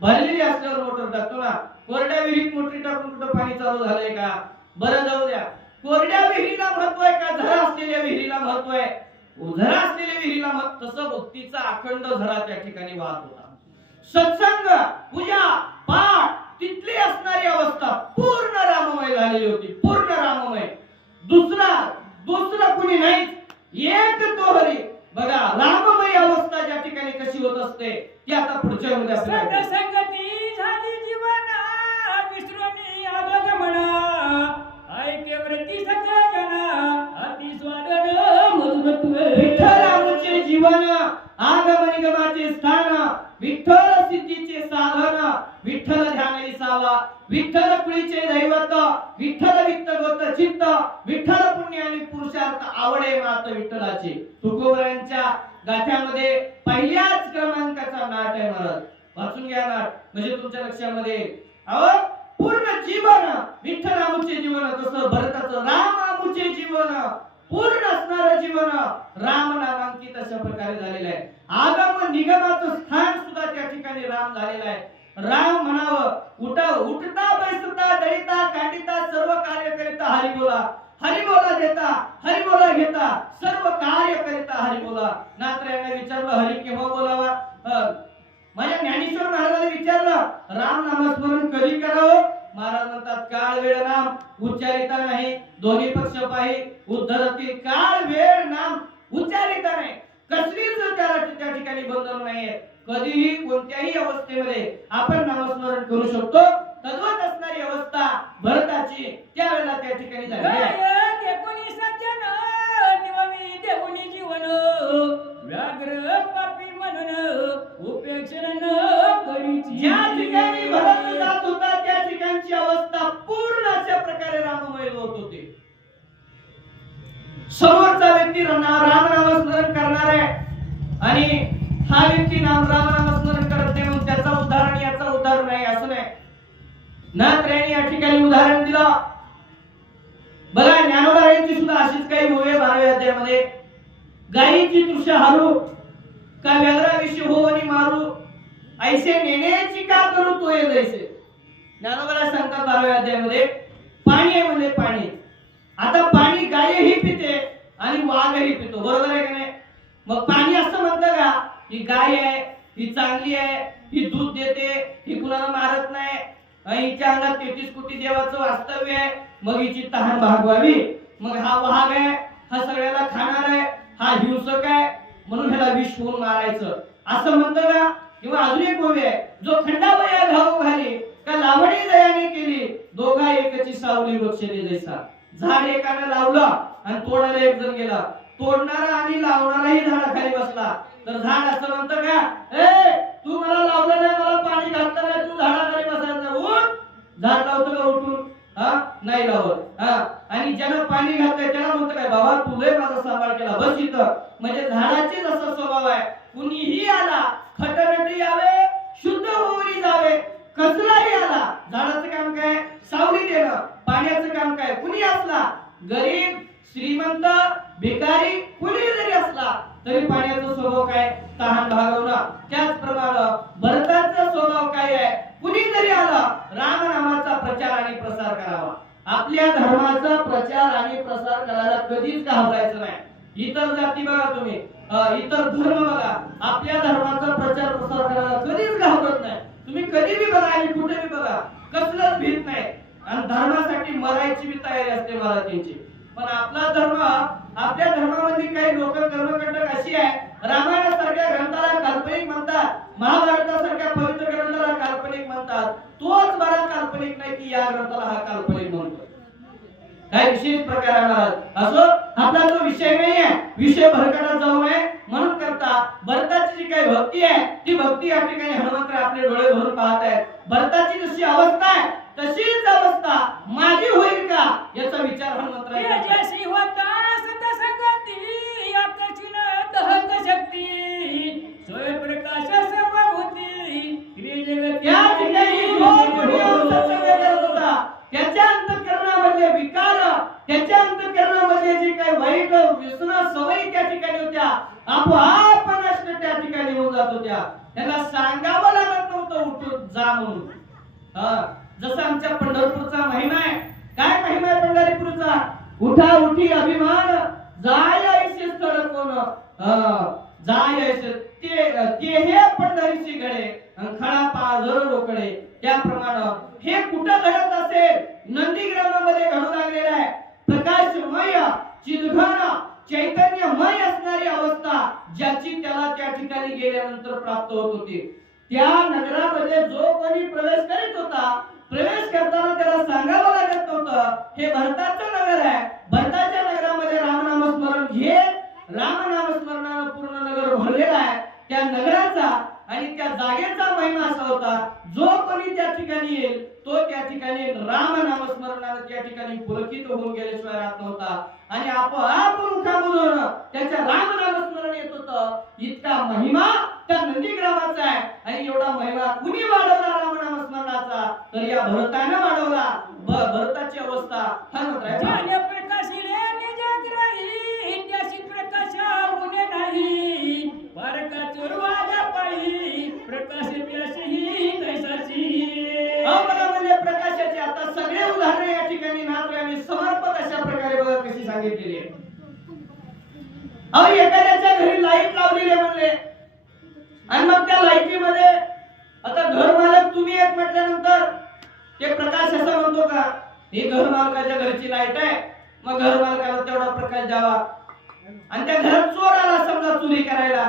भरलेली असल्यावर मोटर टाकतो ना. कोरड्या विहिरीत मोटर टाकून कुठं पाणी चालू झालंय का. बरं जाऊ द्या. कोरड्या विहिरीला महत्व आहे का झरा असलेल्या विहिरीला महत्व आहे. झरा असलेल्या विहिरीला महत्व. तसं भक्तीचा अखंड झरा त्या ठिकाणी वाहत होता. सत्संग पूजा पाठ तिथली असणारी अवस्था पूर्ण राममय झालेली होती. पूर्ण राममय. दुसरा कुणी नाही. एक तो हरी. बघा राममय अवस्था ज्या ठिकाणी कशी होत असते ती आता पुढच्या मध्ये आपल्याला संगती झाली जीवना विसरून आलोक म्हणा ऐके व्रती सगळ्या जना अति स्वादन मधुमत्व. विठ्ठल आमचे जीवन आगमनी निगमाचे स्थान विठ्ठल सिद्धीचे साधन विठ्ठल ध्यान विसावा विठ्ठल कुळीचे दैवत विठ्ठल वित्त गोत चित्त विठ्ठल पुण्य आणि पुरुषार्थ आवडे मात विठ्ठलाचे तुकोबरांच्या गाथ्यामध्ये पहिल्याच क्रमांकाचा नाट आहे महाराज वाचून घ्या नाट म्हणजे तुमच्या लक्षामध्ये अहो पूर्ण जीवन विठ्ठल आमुचे जीवन तसं भरताचं राम आमुचे जीवन पूर्ण असणारं जीवन राम नामांकित अशा प्रकारे झालेलं आहे आगम निगमाचं स्थान सुद्धा त्या ठिकाणी राम झालेलं आहे राम म्हणावं उठता बैसता दळिता कांडिता सर्व कार्य करिता हरिबोला देता हरिबोला घेता सर्व कार्य करिता हरिबोला नात्र यांना विचारलं हरी केव्हा बोलावा माझ्या ज्ञानेश्वर महाराजांनी विचारलं राम नामस्मरण कधी करावं महाराज म्हणतात काळ वेळ नाम उच्चारिता नाही दोन्ही पक्ष पाही उद्धरती काळ वेळ नाम उच्चारिता नाही कसलीच त्या ठिकाणी बंधन नाहीये कधीही कोणत्याही अवस्थेमध्ये आपण नामस्मरण करू शकतो तद्वत असणारी अवस्था भरताची त्यावेळेला त्या ठिकाणी झाली आहे व्याघ्र पापी म्हणून उपेक्षण न करीची ज्या ठिकाणी भरत जात होता त्या ठिकाणची अवस्था पूर्ण अशा प्रकारे राममय होत होते समोरचा व्यक्ती राम नामस्मरण करणार आहे आणि हा व्यक्ती राम नामस्मरण करत नाही म्हणून त्याचा उदाहरण याचा उदाहरण नाही असं नाही नात्र्याने या ठिकाणी उदाहरण दिलं बघा ज्ञानोबा यांची सुद्धा अशीच काही भूवे 12व्या अध्यायामध्ये गायीची तृषा हारू का व्याघ्राविषयी हो आणि मारू ऐसे नेण्याची का करू तो ये जैसे ज्ञानोबाला सांगतात 12व्या अध्यायामध्ये पाणी आहे म्हणजे पाणी आता पाणी गायही पिते आणि वाघही पितो बरोबर आहे का नाही मग पाणी असं म्हणतं का ही गाय आहे ही चांगली आहे ही दूध देते ही कुणाला मारत नाही हिच्या अंगात 33 कोटी देवाचं वास्तव्य आहे मग हिची तहान भागवावी मग हा वाघ आहे हा सगळ्याला खाणार आहे हा हिंसक आहे म्हणून ह्याला विष होऊन मारायचं असं म्हणतं का किंवा अजून एक ओवी आहे जो खंडावया घाऊ घाली का लावणी जयाने केली दोघा एकची सावली वृक्षे जैसा झाड एकाने लावलं आणि तोडायला एक जण गेला तोडणारा आणि लावणाराही झाडाखाली बसला तर झाड असं म्हणतं का ए तू मला लावलं नाही मला पाणी घातलं नाही तू झाडाखाली बसायचं उठ झाड लावतो का उठून नाही लावत आणि ज्यानं पाणी घातलंय त्याला म्हणतं काय बाबा तुले माझा सांभाळ केला बस इथं म्हणजे झाडाचे जसा स्वभाव आहे कुणीही आला खटरटी यावे शुद्ध होऊन जावे कसलाही आला झाडाचं काम काय सावली देणं पाण्याचं काम काय कुणी असला गरीब श्रीमंत भिकारी कुणी जरी असला तरी पाण्याचा स्वभाव काय तहान भागवणं त्याचप्रमाणे भरताचा स्वभाव काय आहे कुणी जरी आलं राम नामाचा प्रचार आणि प्रसार करावा आपल्या धर्माचा प्रचार आणि प्रसार करायला कधीच घाबरायचं नाही इतर जाती बघा तुम्ही इतर धर्म बघा आपल्या धर्माचा प्रचार प्रसार करायला कधीच घाबरत नाही तुम्ही कधी बी बघा आणि कुठे बी बघा कसलंच भीत नाही आणि धर्मासाठी मरायची बी तयारी असते मराठींची पण आपला धर्म आपल्या धर्मामध्ये काही लोक कर्मकंटक अशी आहे रामायणासारख्या ग्रंथाला काल्पनिक म्हणतात महाभारतासारख्या पवित्र ग्रंथाला काल्पनिक म्हणतात तोच बरा काल्पनिक नाही की या ग्रंथाला हा काल्पनिक म्हणतो काय विशेष प्रकार आहे असो आपला तो विषय नाही आहे विषय भरकटत जाऊ नये म्हणून करता भरताची जी काही भक्ती आहे ती भक्ती या ठिकाणी हनुमंत आपले डोळे भरून पाहत आहेत भरताची जशी अवस्था आहे तशीच अवस्था माझी होईल का याचा विचार हनुमंतराय तेजस्वी होता सतसंगती आकर्षण दहत शक्ती स्वयंप्रकाश सर्वभूती क्रिय जगत त्या ठिकाणी जो कोणी सत्संग करत होता त्याच्या अंतःकरणामध्ये विकार त्याच्या अंतःकरणामध्ये जी काही वाईट व्यसन सवयी त्या ठिकाणी होत्या आपोआप नष्ट त्या ठिकाणी होऊन जात होत्या त्याला सांगावं लागत नव्हतं उठून जा म्हणून जसं आमच्या पंढरपूरचा महिमा आहे काय महिमा आहे पंढरपूरचा उठा उठी अभिमान जाय ऐसे स्थळ कोण जाय ऐसे ते हे पंढरीची घडे खडा पाजर रोकडे त्याप्रमाणे हे कुठं घडत असेल नंदीग्रामामध्ये घडू लागलेलं आहे प्रकाशमय चिदघन चैतन्यमय असणारी अवस्था ज्याची त्याला त्या ठिकाणी गेल्यानंतर प्राप्त होत होती त्या नगरामध्ये जो कोणी प्रवेश करीत होता प्रवेश करताना त्याला सांगावं लागत नव्हतं हे भरताचं नगर आहे भरताच्या नगरामध्ये रामनामस्मरण घे रामनामस्मरणानं पूर्ण नगर भरलेलं आहे त्या नगराचा आणि त्या जागेचा महिमा असा होता, जो कोणी त्या ठिकाणी येईल तो त्या ठिकाणी राम नामस्मरणाने त्या ठिकाणी पुलकित होऊन गेल्याशिवाय राहत नव्हता आणि आपोआप मुखामधून त्याच्या राम नामस्मरण येत होतं. इतका महिमा त्या नंदीग्रामाचा आहे आणि एवढा महिमा कुणी वाढवला राम नामस्मरणाचा, तर या भरताने वाढवला. भरताची अवस्था हा म्हणताय ज्ञान प्रकाशिले निजाग्रही, त्याशी प्रकाशा उणे नाही. बारका चोरवाला पायी, प्रकाश त्याशीही तैसाची. म्हणजे प्रकाशाचे आता सगळे उदाहरणे या ठिकाणी नाथरायांनी समर्पक अशा प्रकारे बघा कशी सांगितलेली आहे. अहो एखाद्याच्या घरी लाईट लावलेली आहे म्हणले आणि मग त्या लाईटीमध्ये आता घर मालक तुम्ही एक म्हटल्यानंतर ते प्रकाश असा म्हणतो का, ही घर मालकाच्या घरची लाईट आहे, मग घर मालकाला तेवढा प्रकाश द्यावा. आणि त्या घरात चोर आला समजा चोरी करायला,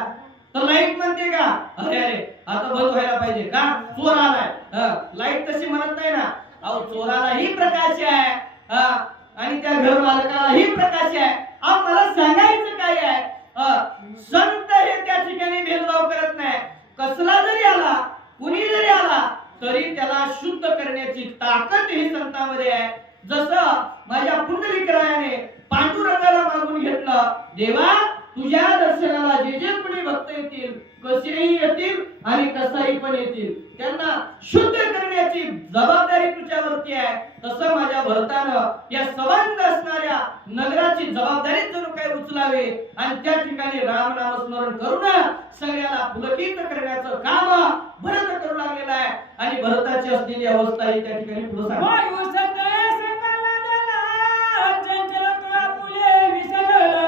तर लाईट म्हणते का अरे अरे आता बंद व्हायला पाहिजे का, चोर आलाय. लाईट तशी म्हणत नाही ना, अहो चोरालाही प्रकाश आहे आणि त्या घर मालकालाही प्रकाश आहे. अहो मला सांगायचं काय आहे, संत हे त्या ठिकाणी भेदभाव करत नाही. कसला जरी आला, कुणी जरी आला तरी त्याला शुद्ध करण्याची ताकद ही संतांमध्ये आहे. जसं माझ्या पुंडलिकरायाने पांडुरंगाला मागून घेतलं, देवा तुझ्या दर्शनाला जे जे कोणी भक्त येतील, कसेही येतील आणि कसाही पण येतील, त्यांना शुद्ध करण्याची जबाबदारी तुझ्यावरती आहे. तसं माझ्या भरतानं या संबंध असणाऱ्या नगराची जबाबदारी जणू काय उचलावे आणि त्या ठिकाणी राम नामस्मरण करून सगळ्याला पुलकित करण्याचं काम भरत करू लागलेला आहे. आणि भरताची असलेली अवस्था ही त्या ठिकाणी पुढे सांगते. वायू सतय संगाला दला, चंचलत्व आपुले विसरला.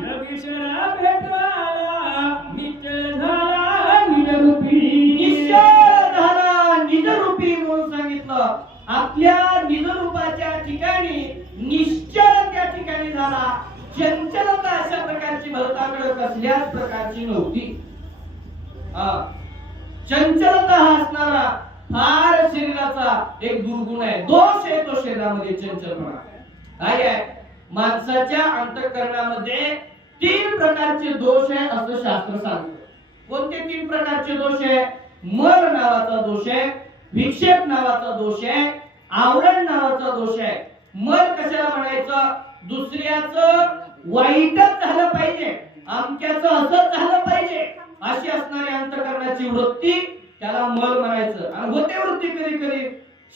योगेश्वरा भेटवाला, निश्चल झाला निजरूपी. निश्चल झाला निजरूपी म्हणून सांगितलं. आपल्या निजरूपाच्या ठिकाणी निश्चल त्या ठिकाणी झाला. चंचलता अशा प्रकारची भरताकडे कसल्याच प्रकारची नव्हती. चंचलता हा असणारा फार शरीराचा एक दुर्गुण आहे, दोष आहे तो शरीरामध्ये चंचलपणा. काय आहे, माणसाच्या अंतःकरणामध्ये 3 प्रकारचे दोष आहे असं शास्त्र सांगतं. कोणते 3 प्रकारचे दोष आहे? मल नावाचा दोष आहे, विक्षेप नावाचा दोष आहे, आवरण नावाचा दोष आहे. मल कशाला म्हणायचं, दुसऱ्याचं वाईटच झालं पाहिजे, आमच्याचं असंच झालं पाहिजे अशी असणारी अंतःकरणाची वृत्ती, त्याला मल म्हणायचं. आणि होते वृत्ती कधी कधी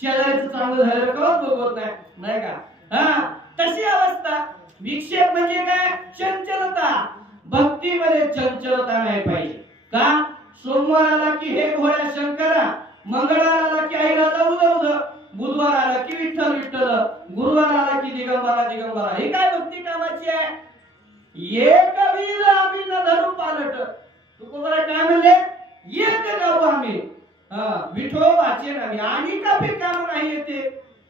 शेजाऱ्याचं चांगलं झालं का बघत नाही का, तशी अवस्था. विक्षेप म्हणजे काय, चंचलता. भक्तीमध्ये चंचलता नाही पाहिजे. का, सोमवार आला की हे भोळ्या शंकरा, मंगळवार आला की आई राधा उद, बुधवार आला की विठ्ठल विठ्ठल, गुरुवार आला की दिगंबरा दिगंबरा. ही काय भक्ती कामाची आहे? एक वीज आम्ही न धरू पालट. तुकोबारा काय म्हणले, एक गाव आम्ही विठो वाचेन आम्ही, आणि का फिर काम नाही येते,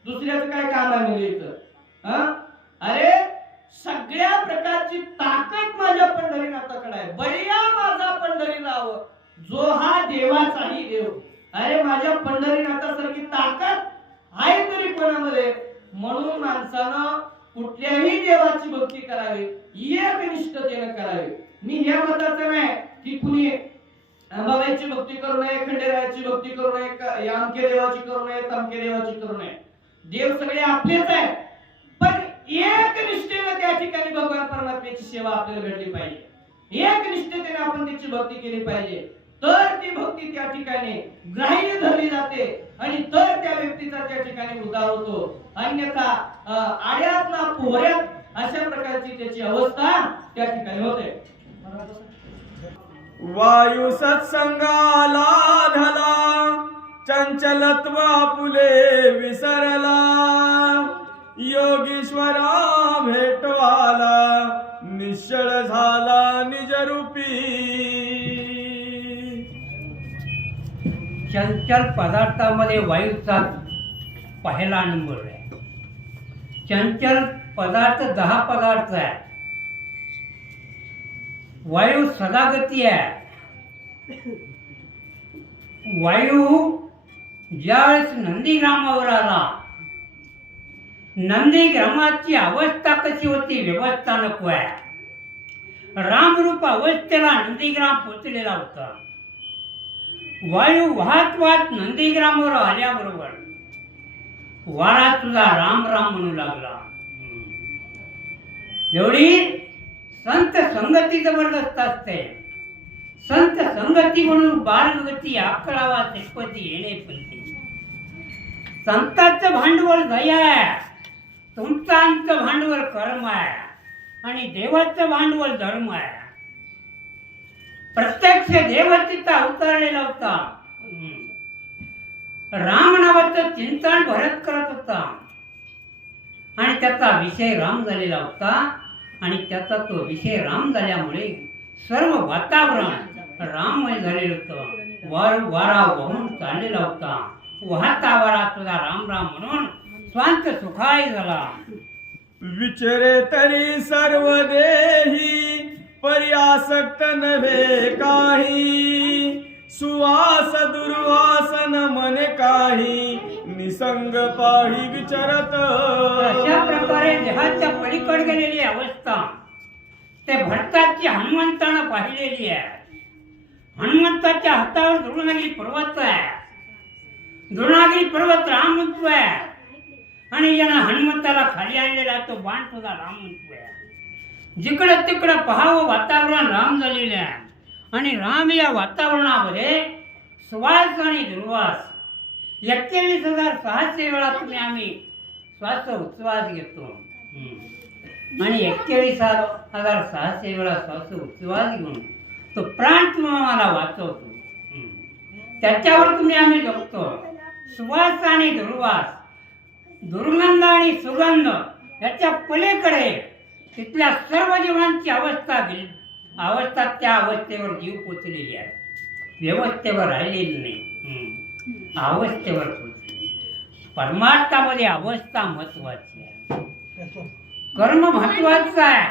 दुसऱ्याचं काय काम आहे येतं. अरे सगळ्या प्रकारची ताकद माझ्या पंढरीनाथाकडे आहे. बळीया माझा पंढरीनाथ, जो हा देवाचाही देव. अरे माझ्या पंढरीनाथासारखी ताकद आहे तरी कोणामध्ये? म्हणून माणसानं कुठल्याही देवाची भक्ती करावी, एकनिष्ठतेने करावी. मी ह्या मताचं नाही की कुणी अंबाबाईची भक्ती करू नये, खंडेरायाची भक्ती करू नये, अमके देवाची करू नये, तमके देवाची करू नये. देव सगळे आपलेच आहे, पण एकनिष्ठेने त्या ठिकाणी भगवान परमात्म्याची सेवा आपल्याला भेटली पाहिजे. एकनिष्ठतेने आपण त्याची भक्ती केली पाहिजे, तर ती भक्ती त्या ठिकाणी ग्राह्य धरली जाते आणि तर त्या व्यक्तीचा त्या ठिकाणी उद्धार होतो. अन्यथा आड्यात ना पोहऱ्यात अशा प्रकारची त्याची अवस्था त्या ठिकाणी होते. वायू सत्संगाला झाला, चंचलत्व आपुले विसरला. योगेश्वरा भेटवाला, निश्चळ झाला निजरूपी. चंचल पदार्थामध्ये वायूचा पहिला नंबर आहे. चंचल पदार्थ 10 पदार्थ आहे. वायू सदागती आहे. वायू ज्यावेळेस नंदीग्रामावर आला, नंदीग्रामाची अवस्था कशी होती, व्यवस्था नको आहे. रामरूप अवस्थेला नंदीग्राम पोचलेला होता. वायू वाहत वाहत नंदीग्रामावर आल्याबरोबर वारा तुझा राम राम म्हणू लागला. एवढी संत संगती जबरदस्त असते. संत संगती म्हणून बारगती अकळावा तिष्पती येणे पंथी. संतांचं भांडवल दया आहे, तुमचं आमचं भांडवल कर्म आहे आणि देवाचं भांडवल धर्म आहे. प्रत्यक्ष देव तिथं अवतरलेला होता. राम नावाचं चिंतन भरत करत होता आणि त्याचा विषय राम झालेला होता आणि त्याचा तो विषय राम झाल्यामुळे सर्व वातावरण राममय झालेलं होतं. वारा वाहून चाललेला होता. वाहता वारा तुझा राम राम म्हणून स्वांत सुखाय झाला. विचरे तरी सर्व देही पर्यासक्त नव्हे काही. सुवास दुर्वासन मन काही निसंग पाही विचारत. अशा प्रकारे देहाच्या पलीकडे गेलेली अवस्था ते भरताची हनुमंतानं पाहिलेली आहे. हनुमंताच्या हातावर द्रोणागिरी पर्वत आहे. द्रोणागिरी पर्वत राम म्हणतोय आणि ज्यानं हनुमंताला खाली आणलेला तो बाण सुद्धा राम म्हणतोय. जिकडं तिकडं पहावं वातावरण राम झालेलं आहे आणि राम या वातावरणामध्ये सुवास आणि दुर्वास 21,600 वेळा तुम्ही आम्ही श्वास उच्छ्वास घेतो आणि 21,600 वेळा श्वास उच्छ्वास घेऊन तो प्राण तुम्हाला वाचवतो. त्याच्यावर तुम्ही आम्ही जगतो. सुवास आणि दुर्वास, दुर्गंध आणि सुगंध याच्या पलीकडे तिथल्या सर्व जीवांची अवस्था त्या अवस्थेवर जीव पोचलेली आहे. व्यवस्थेवर राहिलेली नाही, अवस्थेवर पोचली. परमार्थामध्ये अवस्था महत्वाची आहे, कर्म महत्वाचं आहे.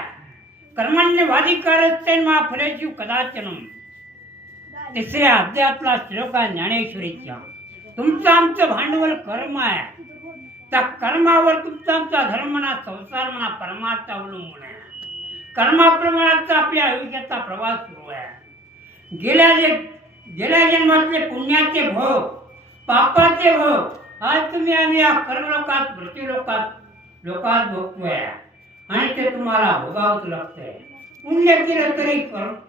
कर्मण्यवाधिकारस्ते मा फलेषु कदाचन. तिसऱ्या अध्यायातला श्लोक आहे ज्ञानेश्वरीचा. तुमचं आमचं भांडवल कर्म आहे. त्या कर्मावर तुमचा आमचा धर्म म्हणा, संसार म्हणा, परमार्थ अवलंबून आहे. कर्माप्रमाणाचा आपल्या आयुष्याचा प्रवास सुरू आहे. गेल्या जन्मातले पुण्याचे भोग, पापाचे भोग आज तुम्ही आम्ही या कर्मलोकात लोकात भोगतोय आणि ते तुम्हाला भोगावंच लागतंय. पुण्य केलं तरी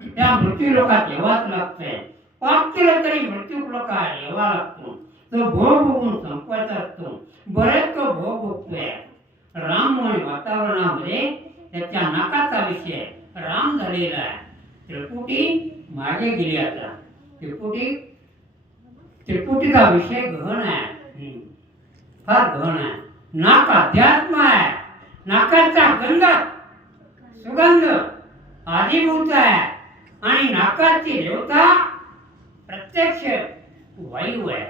त्या मृत्यूलोकात यावंच लागतंय. पाप केलं तरी मृत्यूलोकात यावा लागतो. तो भोग भोगून संपवायचा असतो. बरेच तो भोग भोगतोय. राम आणि वातावरणामध्ये त्याच्या नाकाचा विषय राम झालेला आहे. त्रिपुटी मागे गेली आता. त्रिपुटीचा विषय गहन आहे, फार गहन आहे. नाक अध्यात्म आहे. नाकाचा गंध सुगंध आदिभूत आहे आणि नाकाची देवता प्रत्यक्ष वायू आहे.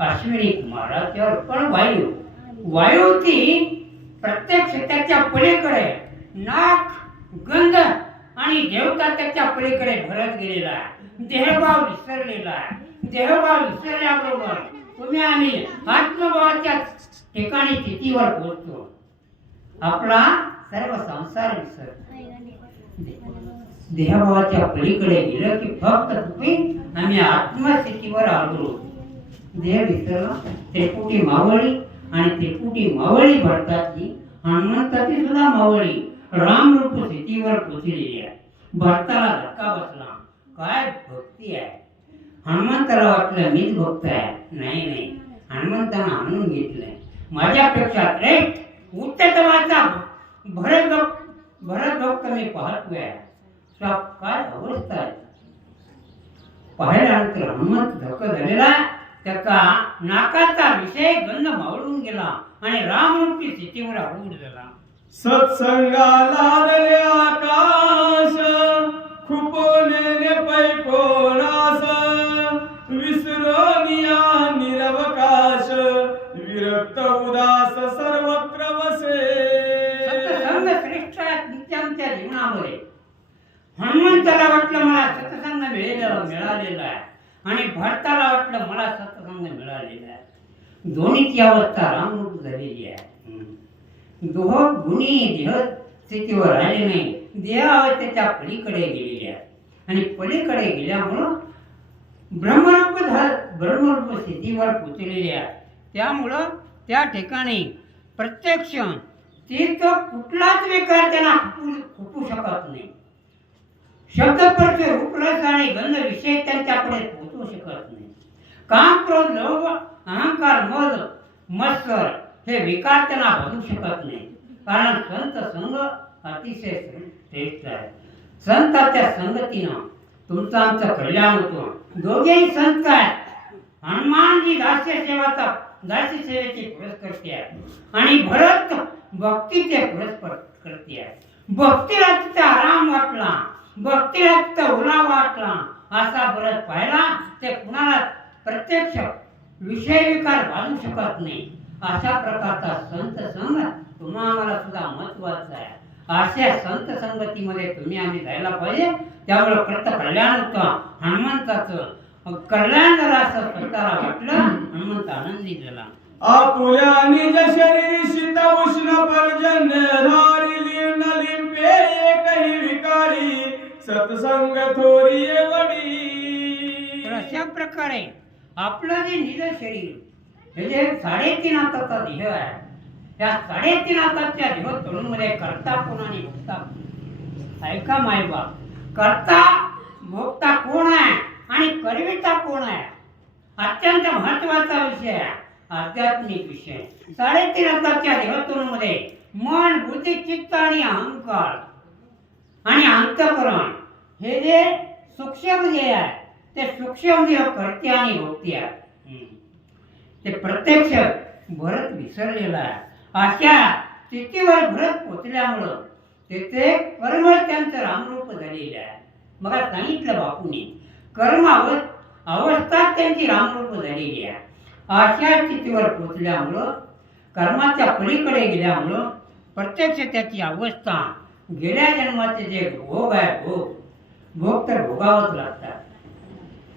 अश्विनी कुमाराच्या पण वायू ती प्रत्यक्ष त्याच्या पलीकडे नाक गंध आणि देवता त्याच्या पलीकडे भरत गेलेला आहे. देहभाव विसरलेला आहे. देहभाव विसरल्याबरोबर तुम्ही आम्ही आत्मभावाच्या ठिकाणी स्थितीवर पोहोचतो. आपला सर्व संसार विसरतो. देहभावाच्या पलीकडे गेलं की फक्त तुम्ही आम्ही आत्मस्थितीवर आलो. देह विसरला. त्रिपुटी मावळी आणि त्रिपुटी मावळी भरताची, हनुमंताची सुद्धा मावळी रामरूप स्थितीवर पोचलेली आहे. भरताला धक्का बसला. काय भक्ती आहे. हनुमंताला वाटलं मीच भक्त आहे. नाही, हनुमंतानं आणून घेतलंय. माझ्यापेक्षा उत्तमाचा भरत भक्त मी पाहतोय. काय अवस्था आहे. पाहिल्यानंतर हनुमंत धक्का झालेला. त्याचा नाकाचा विषय गंध मावळून गेला आणि रामरूपी स्थितीवर आरूढ झाला. सत्संगाला दले आकाश खुपोने पैकोणास. विसरोनिया निरवकाश विरक्त उदास सर्वत्र वसे. सत्संग श्रेष्ठ नित्यांच्या जीवनामध्ये हनुमंताला वाटलं मला सत्संग मिळालेला आहे आणि भरताला वाटलं मला सत्संग मिळालेला आहे. दोन्हीची अवस्था रामरूप झालेली आहे. दोह गुणी देह स्थितीवर राहिले नाही. देहावस्थेच्या पलीकडे गेलेल्या आहेत आणि पलीकडे गेल्यामुळं ब्रह्मरूप स्थितीवर पोचलेले आहेत. त्यामुळं त्या ठिकाणी प्रत्यक्ष तिथं कुठलाच विकार त्यांना खुपू शकत नाही. शब्दस्पर्श रूपरस आणि गंध विषय त्यांच्याकडे पोहोचू शकत नाही. काम, क्रोध, लोभ, अहंकार, मद, मत्सर हे विकार त्यांना बघू शकत नाही. कारण संत संग अतिशय श्रेष्ठ आहे. संतांच्या संगतीनं तुमचं आमचं कल्याण होतं. दोघेही संत आहेत. हनुमानजी दास्य सेवेची पुरस्कर्ते आहेत आणि भरत भक्तीचे पुरस्कर्ते आहेत. भक्तीला तिचा आराम वाटला, भक्तीला तिचा उला वाटला असा भरत पाहिला ते कुणाला प्रत्यक्ष विषय विकार बांधू शकत नाही. अशा प्रकारचा संत संग तुम्हा आम्हाला सुद्धा महत्वाचा आहे. अशा संत संगतीमध्ये तुम्ही आम्ही जायला पाहिजे. त्यामुळे प्रत कल्याण होतं. हनुमंताचं कल्याण झालं असं स्वतःला वाटलं. हनुमंत आनंदी झाला. आपुल्या निज शरीरी शीत उष्ण पर्जन्य धारिली न लिंबे एकही विकारी सत्संग थोरी वडी. तर अशा प्रकारे आपलं जे निज शरीर हे जे 3.5 हाताचा देह आहे, त्या 3.5 हाताच्या देह तरुणमध्ये करता कोण आणि भोगता कोण? ऐका मायबाप, करता भोगता कोण आहे आणि करविता कोण आहे? अत्यंत महत्वाचा विषय आहे, आध्यात्मिक विषय. 3.5 हाताच्या देहतुमध्ये मन, बुद्धी, चित्त आणि अहंकार आणि अंतःकरण हे जे सूक्ष्म देह आहे ते सूक्ष्म देह करते आणि भोगते आहे. ते प्रत्यक्ष भरत विसरलेला आहे. अशा स्थितीवर भरत पोचल्यामुळं तेथे कर्म त्यांचं रामरूप झालेलं आहे. मग सांगितलं बापूने, कर्म अवस्था त्यांची रामरूप झालेली आहे. अशा स्थितीवर पोचल्यामुळं कर्माच्या पलीकडे गेल्यामुळं प्रत्यक्ष त्याची अवस्था गेल्या जन्माचे जे भोग आहे भोग तर भोगावंच लागतात.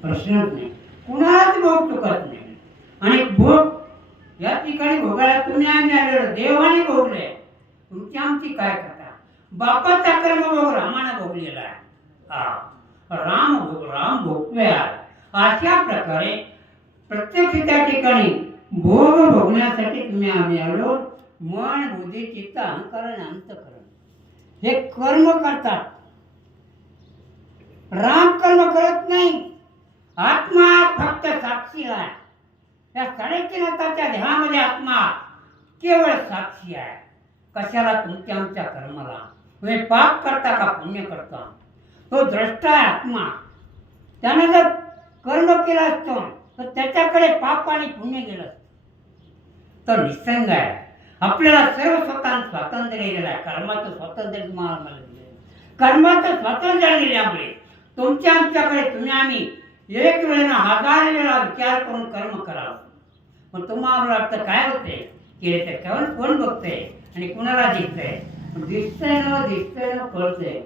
प्रश्नच नाही, कुणालाच भोग चुकत नाही. आणि भोग या ठिकाणी भोगायला तुम्ही आम्ही आलेलो देवाने भोगले. तुमची आमची काय कथा? बापाचा कर्म भोग रामानं भोगलेला आहे. राम भोगतोय. अशा प्रकारे प्रत्यक्ष त्या ठिकाणी भोग भोगण्यासाठी तुम्ही आम्ही आलो. मन, बुद्धी, चित्त, अहंकार आणि अंतःकरण हे कर्म करतात. राम कर्म करत नाही. आत्मा फक्त साक्षी आहे. या 3.5 हाताच्या देहामध्ये आत्मा केवळ साक्षी आहे. कशाला? तुमच्या आमच्या कर्माला. तुम्ही पाप करता का पुण्य करता? तो द्रष्टा आहे आत्मा. त्यानं जर कर्म केलं असतं तर त्याच्याकडे पाप आणि पुण्य गेलं असतं. तर निसंग आहे. आपल्याला सर्व स्वातंत्र्य दिलेलं आहे. कर्माचं स्वातंत्र्य तुम्हाला मला दिलं. कर्माचं स्वातंत्र्य दिल्यामुळे तुमच्या आमच्याकडे तुम्ही आम्ही एक वेळेला 1000 वेळा विचार करून कर्म करावं. मग तुम्हाला वाटतं काय होते की ते कोण बघतंय आणि कुणाला दिसतंय? दिसतंय ना कळतंय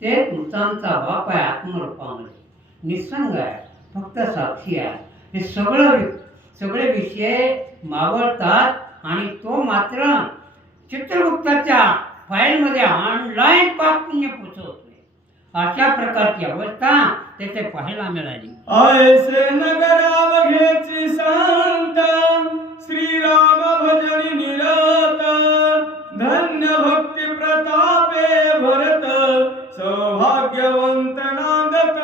ते तुमचा आमचा बाप आहे. आत्मरूपामध्ये निसंग आहे, फक्त साक्षी आहे. हे सगळे विषय मावळतात आणि तो मात्र चित्रगुप्ताच्या फाईलमध्ये ऑनलाईन पाप पुण्य पोचवतोय. अशा प्रकारची अवस्था तेथे पाहायला मिळाली. ऐसे नगराव घेची संत श्रीराम भजनी निरत धन्य भक्ती प्रतापे भरत सौभाग्यवंत नांदत.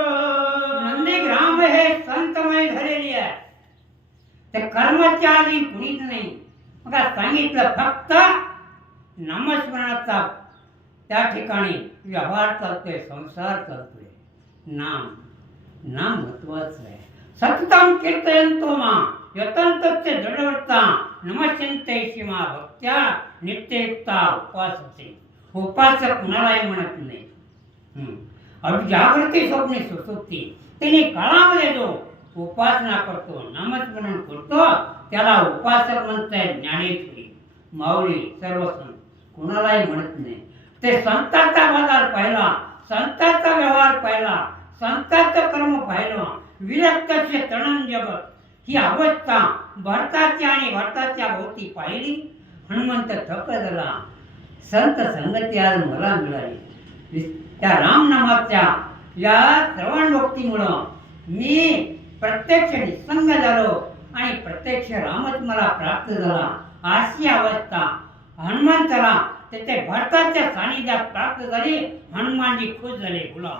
नंदीग्राम हे संतमय झालेली आहे. ते कर्माच्या आधी कुणीच नाही. मग सांगितलं फक्त नामस्मरणाचा त्या ठिकाणी व्यवहार चालतोय, संसार चालतोय. नाम महत्वाचं आहे. सततम कीर्तयन्तो मां यतन्तस्य दृढव्रता नमस्यन्ते शिवा भक्त्या नित्ययुक्ता उपासते. उपासक कुणालाही म्हणत नाही. जागृती स्वप्ने सुसुप्ती तिने काळामध्ये जो उपासना करतो, नामस्मरण करतो त्याला उपासक म्हणताय. ज्ञानेश्वरी, माऊली, सर्व संत कुणालाही म्हणत नाही. ते संतांचा बाजार पाहिला, संतांचा व्यवहार पाहिला, संतांचं कर्म पाहिलं. विरक्तस्य तणं जगत ही अवस्था भरताच्या आणि भरताच्या भोवती पाहिली. हनुमंत थक झाला. संत संगती आज मला मिळाली. त्या रामनामाच्या या श्रवण भक्तीमुळं मी प्रत्यक्ष निसंग झालो आणि प्रत्यक्ष रामच मला प्राप्त झाला. अशी अवस्था हनुमंताला त्याच्या भरताच्या सानिध्यात प्राप्त झाली. हनुमानजी खुश झाले. बोला.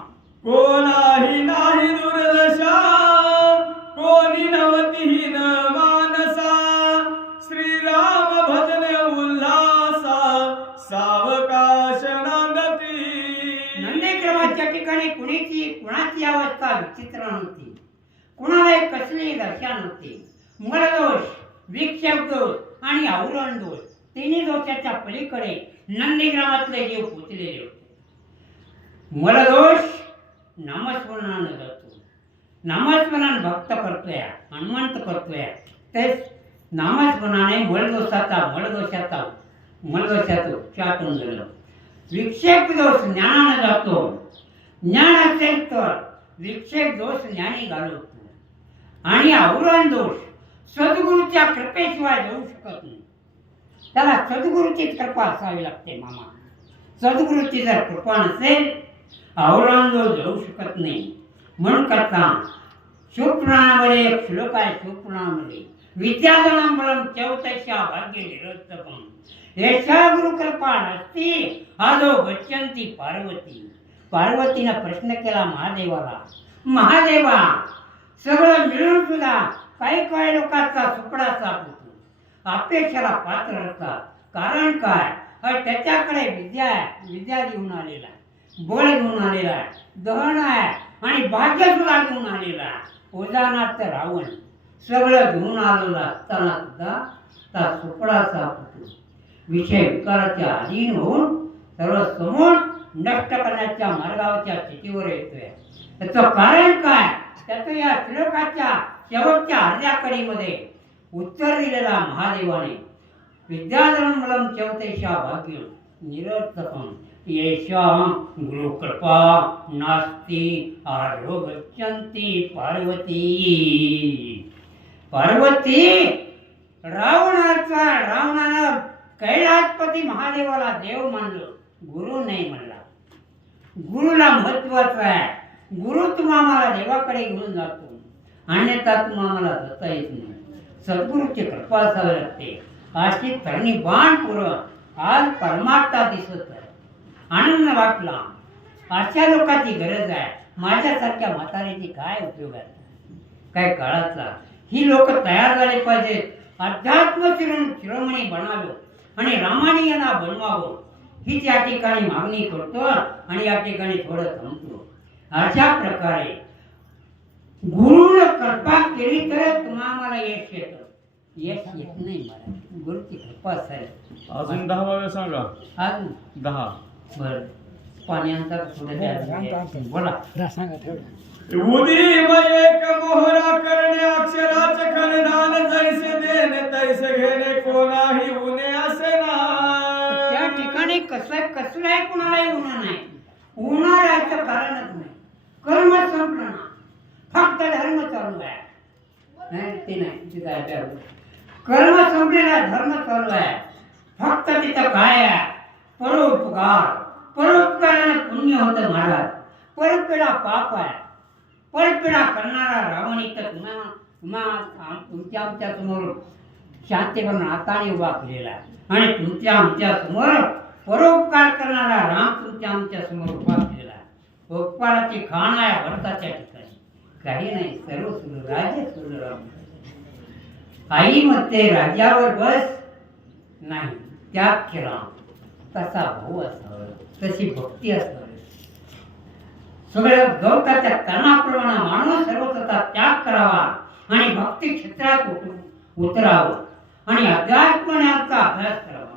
कोणाही नाही दुर्दशा, कोणी नवती न मानसा, श्रीराम भजने उल्हासा, सावकाश नांदती. नंदीग्रामाच्या ठिकाणी कुणाची अवस्था विचित्र नव्हती. कुणाला एक कसली दशा नव्हती. मलदोष, विक्षेप दोष आणि आवरण दोष तिन्ही दोषाच्या पलीकडे नंदीग्रामातले जीव पोचलेले होते. मलदोष नामस्मरणानं जातो. नामस्मरण भक्त करतोय, हनुमंत करतोय. तेच नामस्मरणाने मलदोषाचा उच्चाटन झालं. विक्षेप दोष ज्ञानानं जातो. ज्ञान असेल तर विक्षेप दोष ज्ञानी घालवतो. आणि आवरण दोष सद्गुरूच्या कृपेशिवाय जाऊ शकत नाही. त्याला सद्गुरूची कृपा असावी लागते मामा. सद्गुरूची जर कृपा नसेल आवरण दोष जाऊ शकत नाही. म्हणून करता शिवपुराणामध्ये एक श्लोक आहे. शिवपुराणामध्ये विद्याधनं बलं चौतशा भाग्य निरोत्तमं येषा गुरुकृपा नसती आदो गच्छन्ति पार्वती. पार्वतीनं प्रश्न केला महादेवाला, महादेवा सगळं मिळून सुद्धा काही लोकांचा सुपडा सापडतो, अपेक्षेला पात्र असतात. कारण काय? त्याच्याकडे विद्या घेऊन आलेला आहे, बळ घेऊन आलेला आहे, दहन आहे आणि भाग्य सुद्धा घेऊन आलेला आहे. उदाहरणार्थ रावण सगळं घेऊन आलेला असताना सुद्धा त्या सुपडा सापडतो. विषय विकाराच्या अधीन होऊन सर्व समोर नष्ट करण्याच्या मार्गावरच्या स्थितीवर येतोय. त्याचं कारण काय? त्याचं या श्लोकाच्या शेवटच्या अर्ध्या कडीमध्ये उत्तर दिलेला महादेवाने विद्याधनं बलं चौतशा भाग्य निरर्थकं येषा गुरुकृपा नास्ति आदो गच्छन्ति पार्वती. पार्वती रावणानं कैलासपती महादेवाला देव मानलं, गुरु नाही म्हणला. गुरुला महत्वाचं आहे. गुरु तुम्हाला देवाकडे घेऊन जातो, अन्यथा तुम्हाला जाता येत नाही. सद्गुरूची कृपा असावी लागते. अशी तरणी बाण पुरं आज परमात्मा दिसत आहे. आनंद वाटला. अशा लोकांची गरज आहे. माझ्यासारख्या म्हातारीची काय उपयोग आहे? काय काळाचा? ही लोक तयार झाले पाहिजेत. अध्यात्म शिरोमणी बनावं आणि रामायणाला बनवावं ही त्या ठिकाणी मागणी करतो आणि या ठिकाणी थोडं थांबतो. अशा प्रकारे गुरुनं कृपा केली तर तुम्हाला यश येतं. यश येत नाही मला. गुरुची कृपा असायला. अजून 10 वेळा सांगा. अजून 10. बरं पाण्याचा थोडं बोला. उदी एक मोहरा करणे अक्षराच खरदान जैसे देणे तैसे घेणे कोणाही उणे असे ना. त्या ठिकाणी कसलंही कुणालाही उन्हा नाही. उन्हा राहायचं कारणच नाही. कर्म संपलं ना. फक्त धर्म चालू आहे. नाही ते नाही तिथं आहे. कर्म संपलेला धर्म चालू आहे. फक्त तिथं काय आहे? परोपकार. परोपकाराने पुण्य होतं महाराज. परतपेढा पाप आहे. परतपेढा करणारा रावण इथं तुमच्या आमच्या समोर शांतीपणे हाताने उभा केलेला आहे. आणि तुमच्या आमच्या समोर परोपकार करणारा राम तुमच्या आमच्या समोर उभा केलेला आहे. उपकाराची खाण आहे भरताच्या ठिकाणी. काही नाही. सर्व सुरू राजे सुरू राम. आई म्हणते राज्यावर बस नाही, त्याग केला. तसा भाऊ असावा, तशी भक्ती असावी. सगळ्या गवताच्या कर्णाप्रमाणे माणूस सर्वतः त्याग करावा आणि भक्ती क्षेत्रात उतरावं आणि अध्यात्मज्ञानाचा अभ्यास करावा.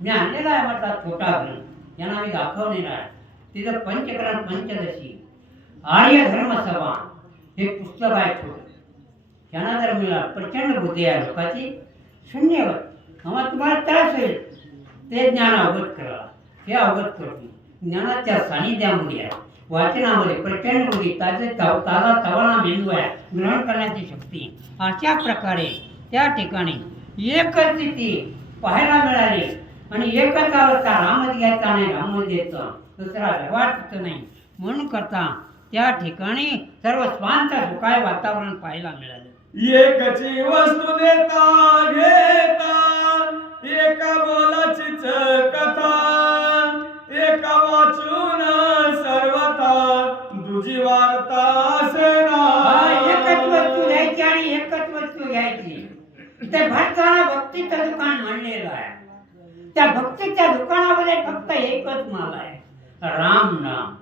मी आणलेला आहे माझा छोटा ग्रंथ, यांना मी दाखवलेला आहे. तिथं पंचकरण पंचदशी आर्य धर्मसभा हे पुस्तक आहे छोटं. यांना जर मिळाला प्रचंड बुद्धी आहे लोकांची. शून्यवर आम्हाला तुम्हाला त्रास होईल ते ज्ञान अवगत करा. हे अवगत करतो. ज्ञानाच्या सानिध्यामध्ये आहे. वाचनामध्ये प्रचंड बुद्धी, ताजा तवाना मेंदू आहे, ग्रहण करण्याची शक्ती. अशा प्रकारे त्या ठिकाणी एकच स्थिती पाहायला मिळाली आणि एकच अवस्था रामच घ्यायचा आणि रामच द्यायचा दुसरा व्यवहार तिथं नाही. म्हणून करता त्या ठिकाणी सर्व स्वांत सुखाय वातावरण पाहायला मिळालं. एकची वस्तू देता घेता एका बोलाचीच कथा एका वाचून सर्वथा दुजी वार्ता एकच वस्तू घ्यायची आणि एकच वस्तू घ्यायची. ते भरताना भक्तीचं दुकान म्हणलेलं आहे. त्या भक्तीच्या दुकानामध्ये फक्त एकच माल आहे, राम नाम.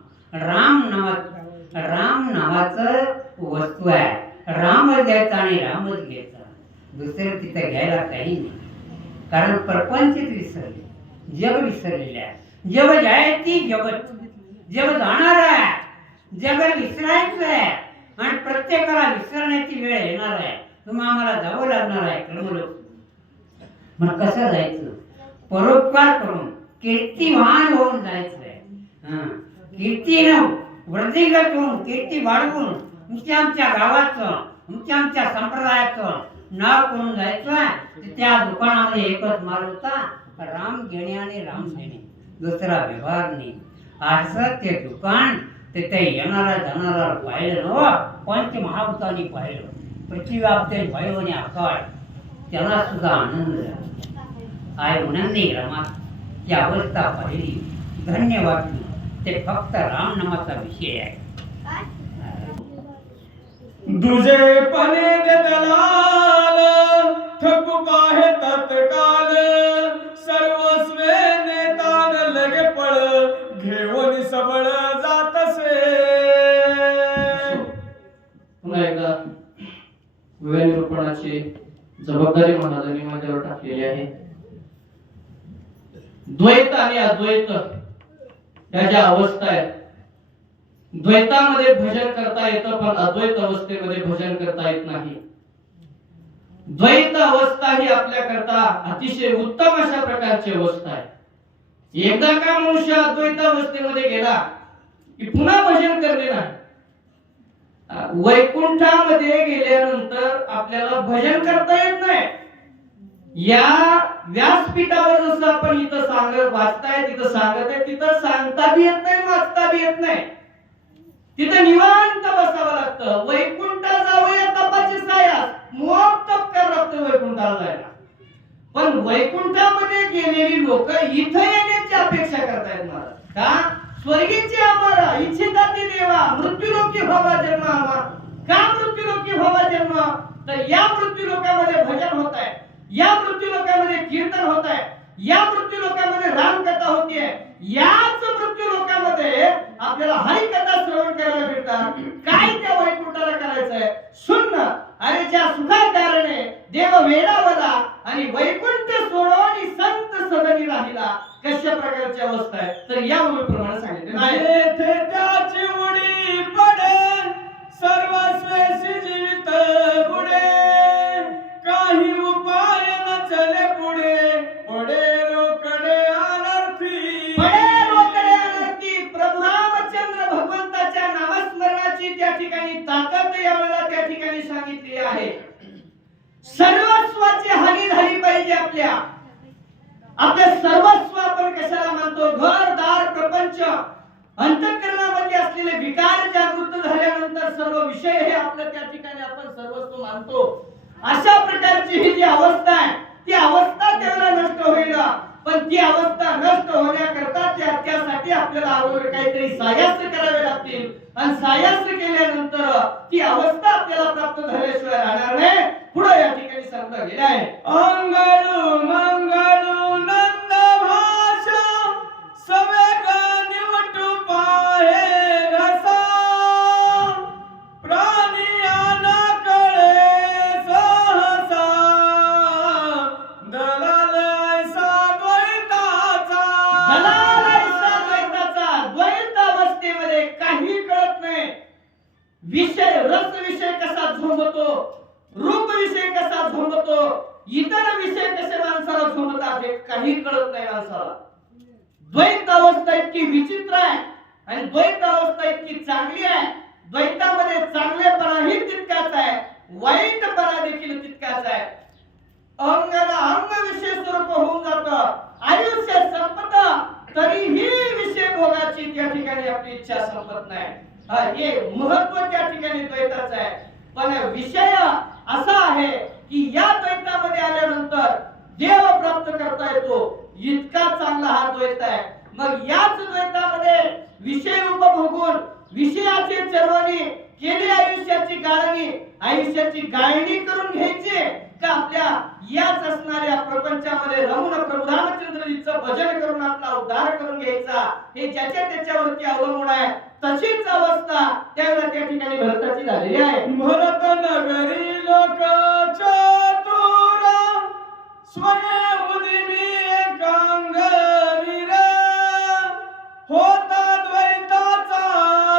राम नावाचं वस्तू आहे. रामच घ्यायचा आणि रामच घ्यायचा, दुसरं तिथं घ्यायला काही नाही. कारण प्रपंचच विसरले, जग विसरलेले आहे. जग जायची जगत, जग जाणार आहे, जग विसरायचं आहे आणि प्रत्येकाला विसरण्याची वेळ येणार आहे. तुम्ही आम्हाला जावं लागणार आहे कर्मलोक. मग कसं जायचं? परोपकार करून कीर्तिवान होऊन जायचं आहे. कीर्तीनं वृद्धिंगत होऊन, कीर्ती वाढवून आमच्या गावाचं, आमच्या संप्रदायाचं नाव करून जायचं आहे. त्या दुकानामध्ये एकच माल होता, राम घेणे आणि राम देणे, दुसरा व्यवहार नाही. असं ते दुकान तिथे येणारा जाणारा पाहिलं ना, पंचमहाभूतांनी पाहिलं, पृथ्वी आपते वायू आणि आकाश, त्याला सुद्धा आनंद झाला. आय आनंदी रामात ती अवस्था पाहिली, धन्य वाटली. ते फक्त राम नामाचा विषय आहे. दुजे पणे दलाल ठकू पाहे तत्काल सर्वस्वे नेतान लगे पळ घेऊन सबळ जातसे. पुन्हा एकदा निरूपणाची जबाबदारी महाराजांनी माझ्यावर टाकलेली आहे. द्वैत आणि अद्वैत ह्या ज्या अवस्था आहेत, द्वैतामध्ये भजन करता येतं पण अद्वैत अवस्थेमध्ये भजन करता येत नाही. द्वैत अवस्था ही आपल्याकरता अतिशय उत्तम अशा प्रकारची अवस्था आहे. एकदा का मनुष्य अद्वैत अवस्थेमध्ये गेला की पुन्हा भजन करणे नाही. वैकुंठामध्ये गेल्यानंतर आपल्याला भजन करता येत नाही. या व्यासपीठावर जसं आपण इथं वाचताय, तिथं सांगत आहे, तिथं सांगता बी येत नाही, वाचता बी येत नाही. तिथं निवांत बसावं लागतं. वैकुंठात जाऊया तपाची सायास, मोक तप करावं लागतं वैकुंठाला जायला. पण वैकुंठामध्ये गेलेली लोक इथं येण्याची अपेक्षा करतायत महाराज. का? स्वर्गीचे आम्हाला इच्छिताती देवा मृत्यूलोकी व्हावा जन्म आम्हा. का मृत्यूलोकी व्हावा जन्म? तर या मृत्यूलोकामध्ये भजन होत आहे, या मृत्यूलोकामध्ये कीर्तन होत आहे, या मृत्यूलोकामध्ये रामकथा होतीये, याच मृत्यूलोकामध्ये आपल्याला हरिकथा श्रवण करायला भेटतात. काय त्या वैकुंठाला करायचंय? शून्य आणि ज्या सुखाकारणे देव वेडावला आणि वैकुंठ सोडून संत सदनी राहिला. कशा प्रकारची अवस्था आहे? तर या प्रमाणे सांगितले आहे. येथे त्याची उडी पडे सर्वस्वेशी जीवित बुडे काही उपाय न चले पुढे पडे रोकडे अनर्थी. पडे रोकडे अनर्थी. प्रभू रामचंद्र भगवंताच्या नामस्मरणाची त्या ठिकाणी ताकद यावेळेला त्या ठिकाणी सांगितली आहे. सर्वस्वाची हानी झाली पाहिजे. आपले सर्वस्व आपण कशाला मानतो? घर दार प्रपंच अंतःकरणामध्ये असलेले विकार जागृत झाल्यानंतर सर्व विषय हे आपल्या त्या ठिकाणी आपण सर्वस्व मानतो. अशा प्रकारची ही जी अवस्था आहे, ती अवस्था त्याला नष्ट होईल. पण ती अवस्था नष्ट होण्याकरता त्यासाठी आपल्याला अगोदर काहीतरी सायास्य करावे लागतील आणि सायास्य केल्यानंतर ती अवस्था आपल्याला प्राप्त झाल्याशिवाय राहणार नाही. पुढे या ठिकाणी सांगता गेले आहे. अंगळू मंगळू नंद भाषा सवेग निवटू पाहे घसा प्राणियाना कळे सहसा दलाल ऐसा द्वैताचा. दलाल ऐसा द्वैताचा. द्वैत अवस्थेमध्ये काही कळत नाही. विषय रस विषय कसा झोंबतो, रूप विषय कसा झोंबतो, इतर विषय कसे माणसाला झोंबतात हे काही कळत नाही माणसाला. द्वैत अवस्था इतकी विचित्र आहे आणि द्वैत अवस्था इतकी चांगली आहे. द्वैतामध्ये चांगलेपणाही तितकाच आहे, वाईटपणा देखील तितकाच आहे. अंगाला अंग विषय स्वरूप होऊन जातं. आयुष्य संपत तरीही विषय भोगाची द्वैताचा आहे, पण विषय असा आहे की या द्वैतामध्ये आल्यानंतर देव प्राप्त करता येतो, इतका चांगला हा द्वैत आहे. मग याच द्वैतामध्ये विषय उपभोगून विषयाचे चरवणी केली, आयुष्याची गाळणी करून घ्यायची का आपल्या याच असणाऱ्या प्रपंचामध्ये राहून प्रभू रामचंद्रजीचं भजन करून आपला उद्धार करून घ्यायचा, हे ज्याच्या त्याच्यावरती अवलंबून आहे. तशीच अवस्था त्यावेळेला त्या ठिकाणी भरताची झालेली आहे. भरत नगरी लोक चतुर स्वयं उदिमी एकांगवीर होता द्वैताचा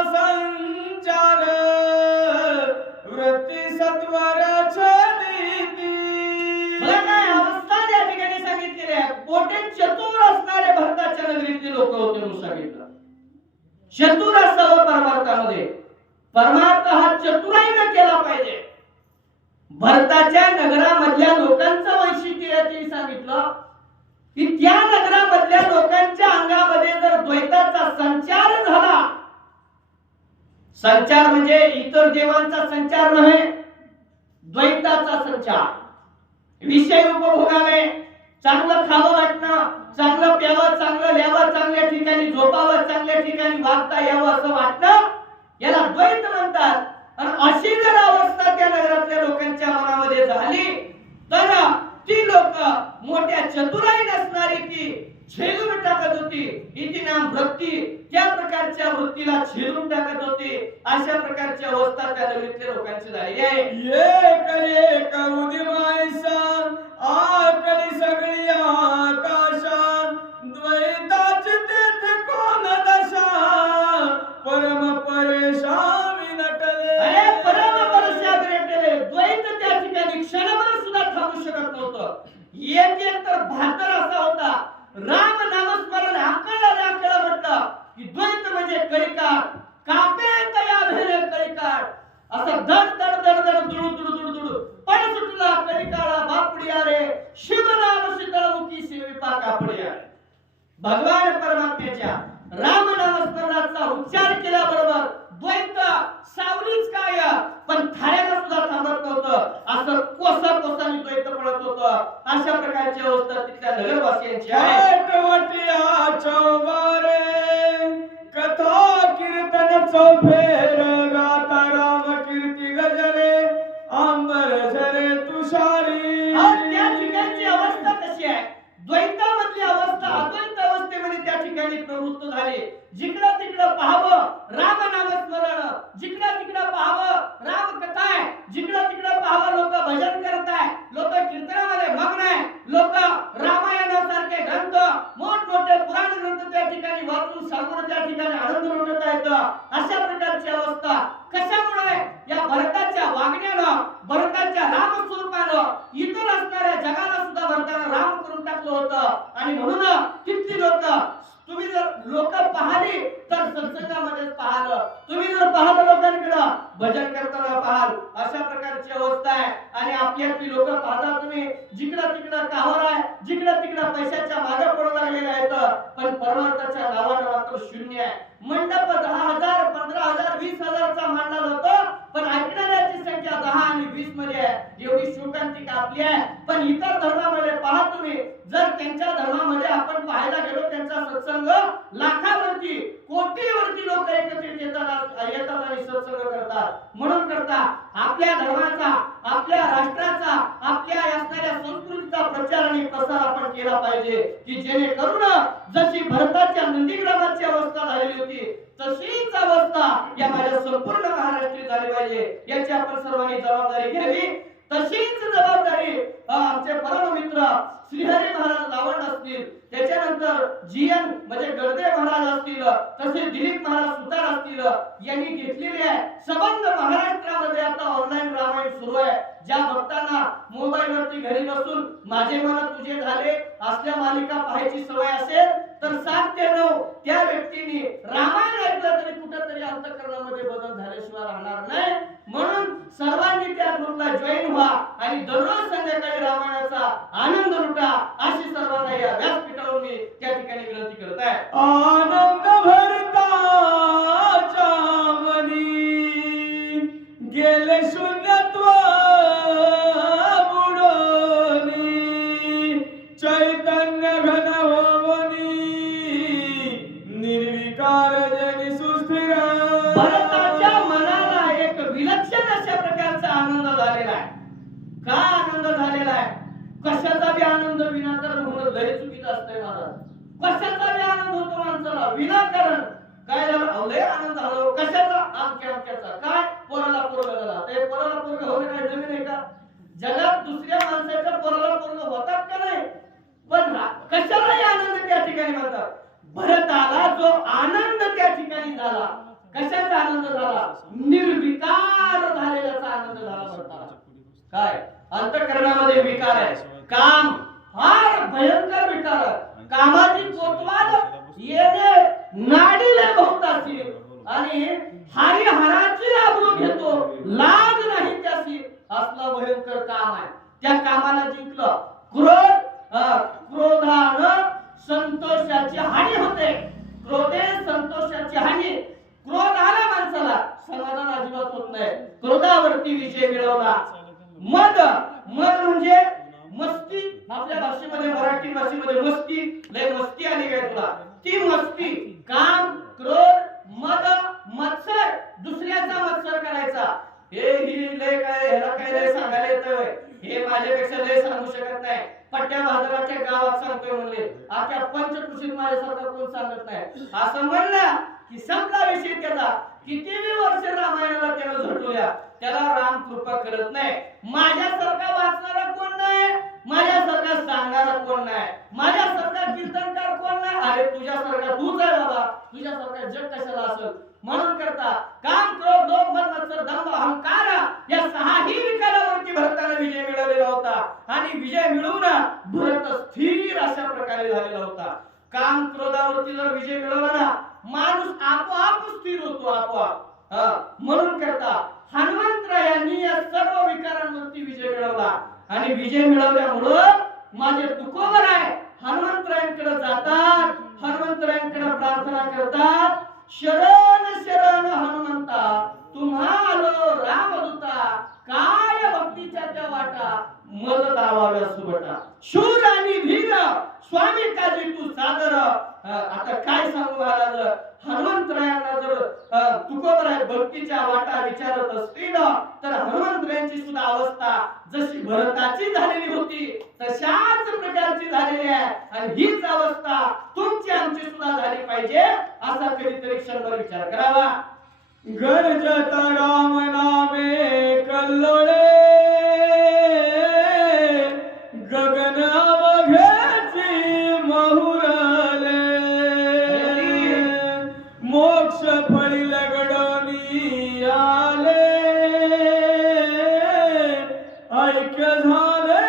संचार वृत्ती सत्वर छलिती. मला काय अवस्था त्या ठिकाणी सांगितलेली आहे. पोटे चतुर असणारे भरताच्या नगरीतले लोक होते म्हणून सांगितलं. चतुर असावं परमार्थामध्ये. परमार्थ हा चतुराईने केला पाहिजे. भरताच्या नगरामधल्या लोकांचं वैशिष्ट्य याची सांगितलं की त्या नगरामधल्या लोकांच्या अंगामध्ये जर द्वैताचा संचार झाला, संचार म्हणजे इतर देवांचा संचार नव्हे, द्वैताचा संचार. विषय उपभोगावे, चांगलं खावं वाटणं, चांगलं प्यावं, चांगलं ल्यावं, चांगल्या ठिकाणी झोपावं, चांगल्या ठिकाणी वागता यावं असं वाटणं, याला द्वैत म्हणतात. आणि अशी जर अवस्था त्या नगरातल्या लोकांच्या मनामध्ये झाली तर ती लोक मोठ्या चतुराई नसणारी ती छेदून टाकत होती. इति नाम वृत्ती, त्या प्रकारच्या वृत्तीला छेदून टाकत होती. अशा प्रकारची अवस्था त्या नगरीतल्या लोकांची झाली आहे. एक उदिमायसा आकली सगळी आकाशा द्वैताची तेथे कोण दशा परम परेशान नटले. अरे परम परेशान नटले. द्वैत त्या ठिकाणी क्षणभर सुद्धा थांबू शकत नव्हतं. एक तर भातर असा होता, राम नामस्मरण आकळा म्हटलं की द्वैत म्हणजे कलिकाळ, कापे तया भेले कलिकाळ. असं धड धड धड धड दुडू दुडू दुडू दुडू पण सुटला कलिकाळा बापडिया रे, शिव नाम शीतळमुखी शिविपा कापडिया. भगवान परमात्म्याच्या राम नामस्मरणाचा उच्चार केल्याबरोबर द्वैत सावलीच काय पण थाळ्याला सुद्धा थांबत नव्हतं. असं कोसाकोसाने द्वैत पडत होतं. अशा प्रकारची अवस्था तिथल्या नगरवासियांची आहे. आठवटिया चौबारे कथा कीर्तन चौफेर गाता राम कीर्ती गजरे आंबर झरे तुषारी. त्या ठिकाणची अवस्था कशी आहे? द्वैतामधली अवस्था अद्वैत अवस्थेमध्ये त्या ठिकाणी प्रवृत्त झाले. जिकडं तिकडं पाहावं राम नामस्मरण, जिकडं तिकडं पाहावं राम कथा आहे, जिकडं तिकडं पाहावं लोक भजन करत आहे, लोक कीर्तनामध्ये मग्न आहे, लोक रामायणासारखे ग्रंथ, मोठमोठे पुराण ग्रंथ त्या ठिकाणी वाचून सांगून त्या ठिकाणी आनंद लुटत आहेत. अशा प्रकारची अवस्था कशामुळे? या भरताच्या वागण्यानं, भरताच्या राम स्वरूपानं इतर असणाऱ्या जगाला सुद्धा भरतानं राम करून टाकलं होतं. आणि म्हणून किती लोक, तुम्ही जर लोक पाहिली तर सत्संगामध्येच पाहाल, तुम्ही जर पाहता लोकांकडे भजन करताना पाहाल. अशा प्रकारची अवस्था आहे. आणि आपल्यातली लोक पाहता तुम्ही जिकडं तिकडं कावर आहे, जिकडं तिकडं पैशाच्या मागे पडू लागलेले आहेत, पण परमार्थाच्या नावानं मात्र शून्य आहे. मंडप 10,000, 15,000, 20,000चा मांडला जातो, पण ऐकणाऱ्याची संख्या 10 आणि 20 मध्ये आहे. एवढी शोकांतिका आपली आहे. पण इतर धर्मामध्ये पहा तुम्ही, जर त्यांच्या धर्मामध्ये आपण पाहायला गेलो त्यांचा सत्संग लाखावरती, कोटीवरती लोक एकत्रित येतात आणि सत्संग करतात. म्हणून करतात आपल्या धर्माचा, आपल्या राष्ट्राचा, आपल्या असणाऱ्या संस्कृतीचा प्रचार आणि प्रसार आपण केला पाहिजे, की जेणेकरून जशी भरताच्या नंदीग्रामाची अवस्था झालेली होती तशीच अवस्था या माझ्या संपूर्ण महाराष्ट्रात झाली पाहिजे. याची आपण सर्वांनी जबाबदारी घ्यावी. तशीच जबाबदारी आमचे परम मित्र श्रीहरी महाराज लावंड असतील, त्याच्यानंतर जीएन म्हणजे गडदे महाराज असतील, तसे दिलीप महाराज सुतार असतील, यांनी घेतलेली आहे. सबंध महाराष्ट्रामध्ये आता ऑनलाईन रामायण सुरू आहे. ज्या भक्तांना मोबाईल वरती घरी बसून माझे मन तुझे झाले असल्या मालिका पाहायची सवय असेल तर 7 ते 9 त्या व्यक्तीने रामायण ऐकलं तरी कुठेतरी अंतःकरणामध्ये बदल झाल्याशिवाय राहणार नाही. म्हणून सर्वांनी त्या ग्रुपला जॉईन व्हा आणि दररोज संध्याकाळी रामायणाचा आनंद लुटा, अशी सर्वांना या व्यासपीठावर मी त्या ठिकाणी विनंती करत आहे. आनंद भरताच्या मनी गेले शून्यत्व बुडोनी चैतन्य घन होवनी निर्विकार जनी सुस्थिर. भरताच्या मनाला एक विलक्षण अशा प्रकारचा आनंद झालेला आहे. का आनंद झालेला आहे? कशाचा बी आनंद विनाकारण होणं लय चुकीचं असतंय महाराज. कशाचा बी आनंद होतो माणसाला विनाकारण. काय झालं? लय आनंद झाला. कशाचा? आमक्याचा. काय? पोराला पोरगा झाला. ते पोराला पोरगा होणे काय नवीन आहे का? जगात दुसऱ्या माणसाच्या पोराला पोरगा होतात का नाही? पण कशालाही आनंद त्या ठिकाणी म्हणतात. भरताला जो आनंद त्या ठिकाणी झाला, कशाचा आनंद झाला? निर्विकार झालेल्याचा आनंद झाला भरताला. काय? अंतःकरणामध्ये विकार आहे. काम फार भयंकर विकार आहे. कामाची कोतवाल येणे नाडीला बहुतासी आणि हरिहराची आबरू घेतो, लाज नाही त्याची, असला भयंकर काम आहे. त्या कामाला जिंकलं. क्रोधानं संतोषाची हानी होते. क्रोधे संतोषाची हानी. क्रोध आला माणसाला, समाधान अजिबात होत नाही. क्रोधावरती विजय मिळवला. मद म्हणजे मस्ती. आपल्या भाषेमध्ये, मराठी भाषेमध्ये मस्ती, लय मस्ती आली काय तुला? ती मस्ती. काम, क्रोध, मद, मत्सर, दुसऱ्याचा मत्सर करायचा. हे ही लय काय, ह्याला काय लय सांगायला येतंय, हे माझ्यापेक्षा लय सांगू शकत नाही. पट्ट्या बाजाराच्या गावात सांगतोय म्हणले, आता पंचकृषीत माझ्यासारखा कोण सांगत नाही. असं म्हणलं की संपला विषय त्याचा. कितीही वर्ष रामायणाला त्याला झटवल्या, त्याला राम कृपा करत नाही. माझ्यासारखा वाचणारा कोण नाही, माझ्यासारखा सांगणारा कोण नाही, माझ्यासारखा कीर्तनकार कोण नाही. अरे तुझ्यासारखा तूच आहे बाबा, तुझ्यासारखा जग कशाला असेल. म्हणून करता काम, क्रोध, लोभ, मद, मत्सर, दंभ, अहंकार या सहाही विकारावरती भरताने विजय मिळवलेला होता. आणि विजय मिळवून भरत स्थिर अशा प्रकारे झालेला होता. काम, क्रोधावरती जर विजय मिळवला ना, माणूस आपोआप स्थिर होतो, आपोआप. म्हणून करता हनुमंतरायांनी या सर्व विकारांवरती विजय मिळवला. आणि विजय मिळवल्यामुळं माझे तुकोबर आहे, हनुमंतरायांकडे जातात, हनुमंतरायांकडे प्रार्थना करतात. शरण शरण हनुमंता, तुम्हा आलो रामदूता, काय भक्तीच्या त्या वाटा, मज लावाव्या सुबटा. शूर आणि धीर स्वामी काजी तू सादर. आता काय सांगू महाराज, हनुमंतरायांना जर तुकोबर भक्तीच्या वाटा विचारत असतील तर हनुमंतरायांची सुद्धा अवस्था जशी भरताची झालेली होती तशाच प्रकारची झालेली आहे. आणि हीच अवस्था तुमची आमची सुद्धा झाली पाहिजे, असा कधीतरी क्षणभर विचार करावा. गरजत राम नामे कल्लोळे गगन अवघेची महुरले मोक्ष फळी लगडोनी आले ऐक्य झाले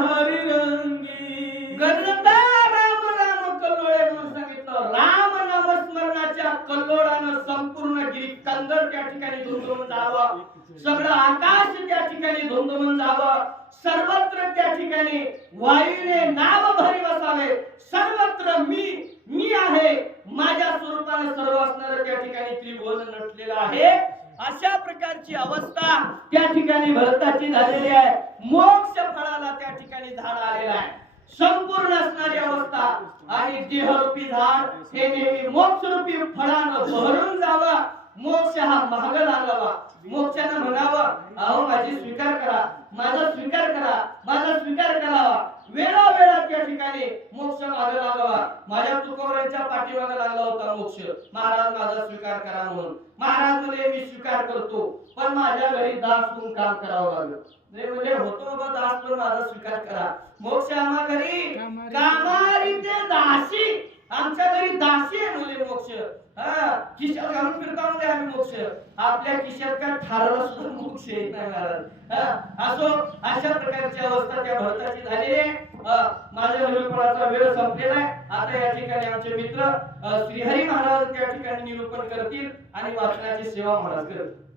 हरिरंगी. गरजता राम राम कल्लोळे म्हणून सांगितलं. राम नामस्मरणाच्या कल्लोळानं संपूर्ण गिरी कंदर त्या ठिकाणी धुंदून जावं, सगळं आकाश त्या ठिकाणी धुंदून जावं, सर्वत्र त्या ठिकाणी वायूने नाव भरी बसावे. सर्वत्र मी आहे, माझ्या स्वरूपाने सर्व असणारं त्या ठिकाणी त्रिभुवन नटलेलं आहे. अशा प्रकारची अवस्था त्या ठिकाणी भरताची झालेली आहे. मोक्ष फळाला त्या ठिकाणी झाड आलेलं आहे, संपूर्ण असणारी अवस्था. आणि देहरूपी झाड हे नेहमी मोक्षरूपी फळानं भरून जावं. मोक्ष हा महाग लागावा. मोक्षानं म्हणावं, अहो माझी स्वीकार करा, माझा स्वीकार करा, माझा स्वीकार करावा. वेळोवेळा त्या ठिकाणी मोक्ष मागे लागावा. माझ्या तुकोबरांच्या पाठीमागे लागला होता मोक्ष, महाराज माझा स्वीकार करा म्हणून. महाराज म्हणे मी स्वीकार करतो, पण माझ्या घरी दास होऊन काम करावं लागलं. म्हणजे होतो बाबा दास, पण माझा स्वीकार करा. मोक्ष आम्हा घरी कामारी ते दासी, आमच्या घरी दासी आहे मुले मोक्ष. खिशात घालून फिरता म्हणजे आम्ही मोक्ष, आपल्या खिशात काय ठाराला सुद्धा मोक्ष येत नाही महाराज. असो अशा प्रकारची अवस्था त्या भरताची झालेली आहे. माझ्या निरूपणाचा वेळ संपलेला आहे. आता या ठिकाणी आमचे मित्र श्रीहरी महाराज त्या ठिकाणी निरूपण करतील आणि वाचनाची सेवा महाराज करतील.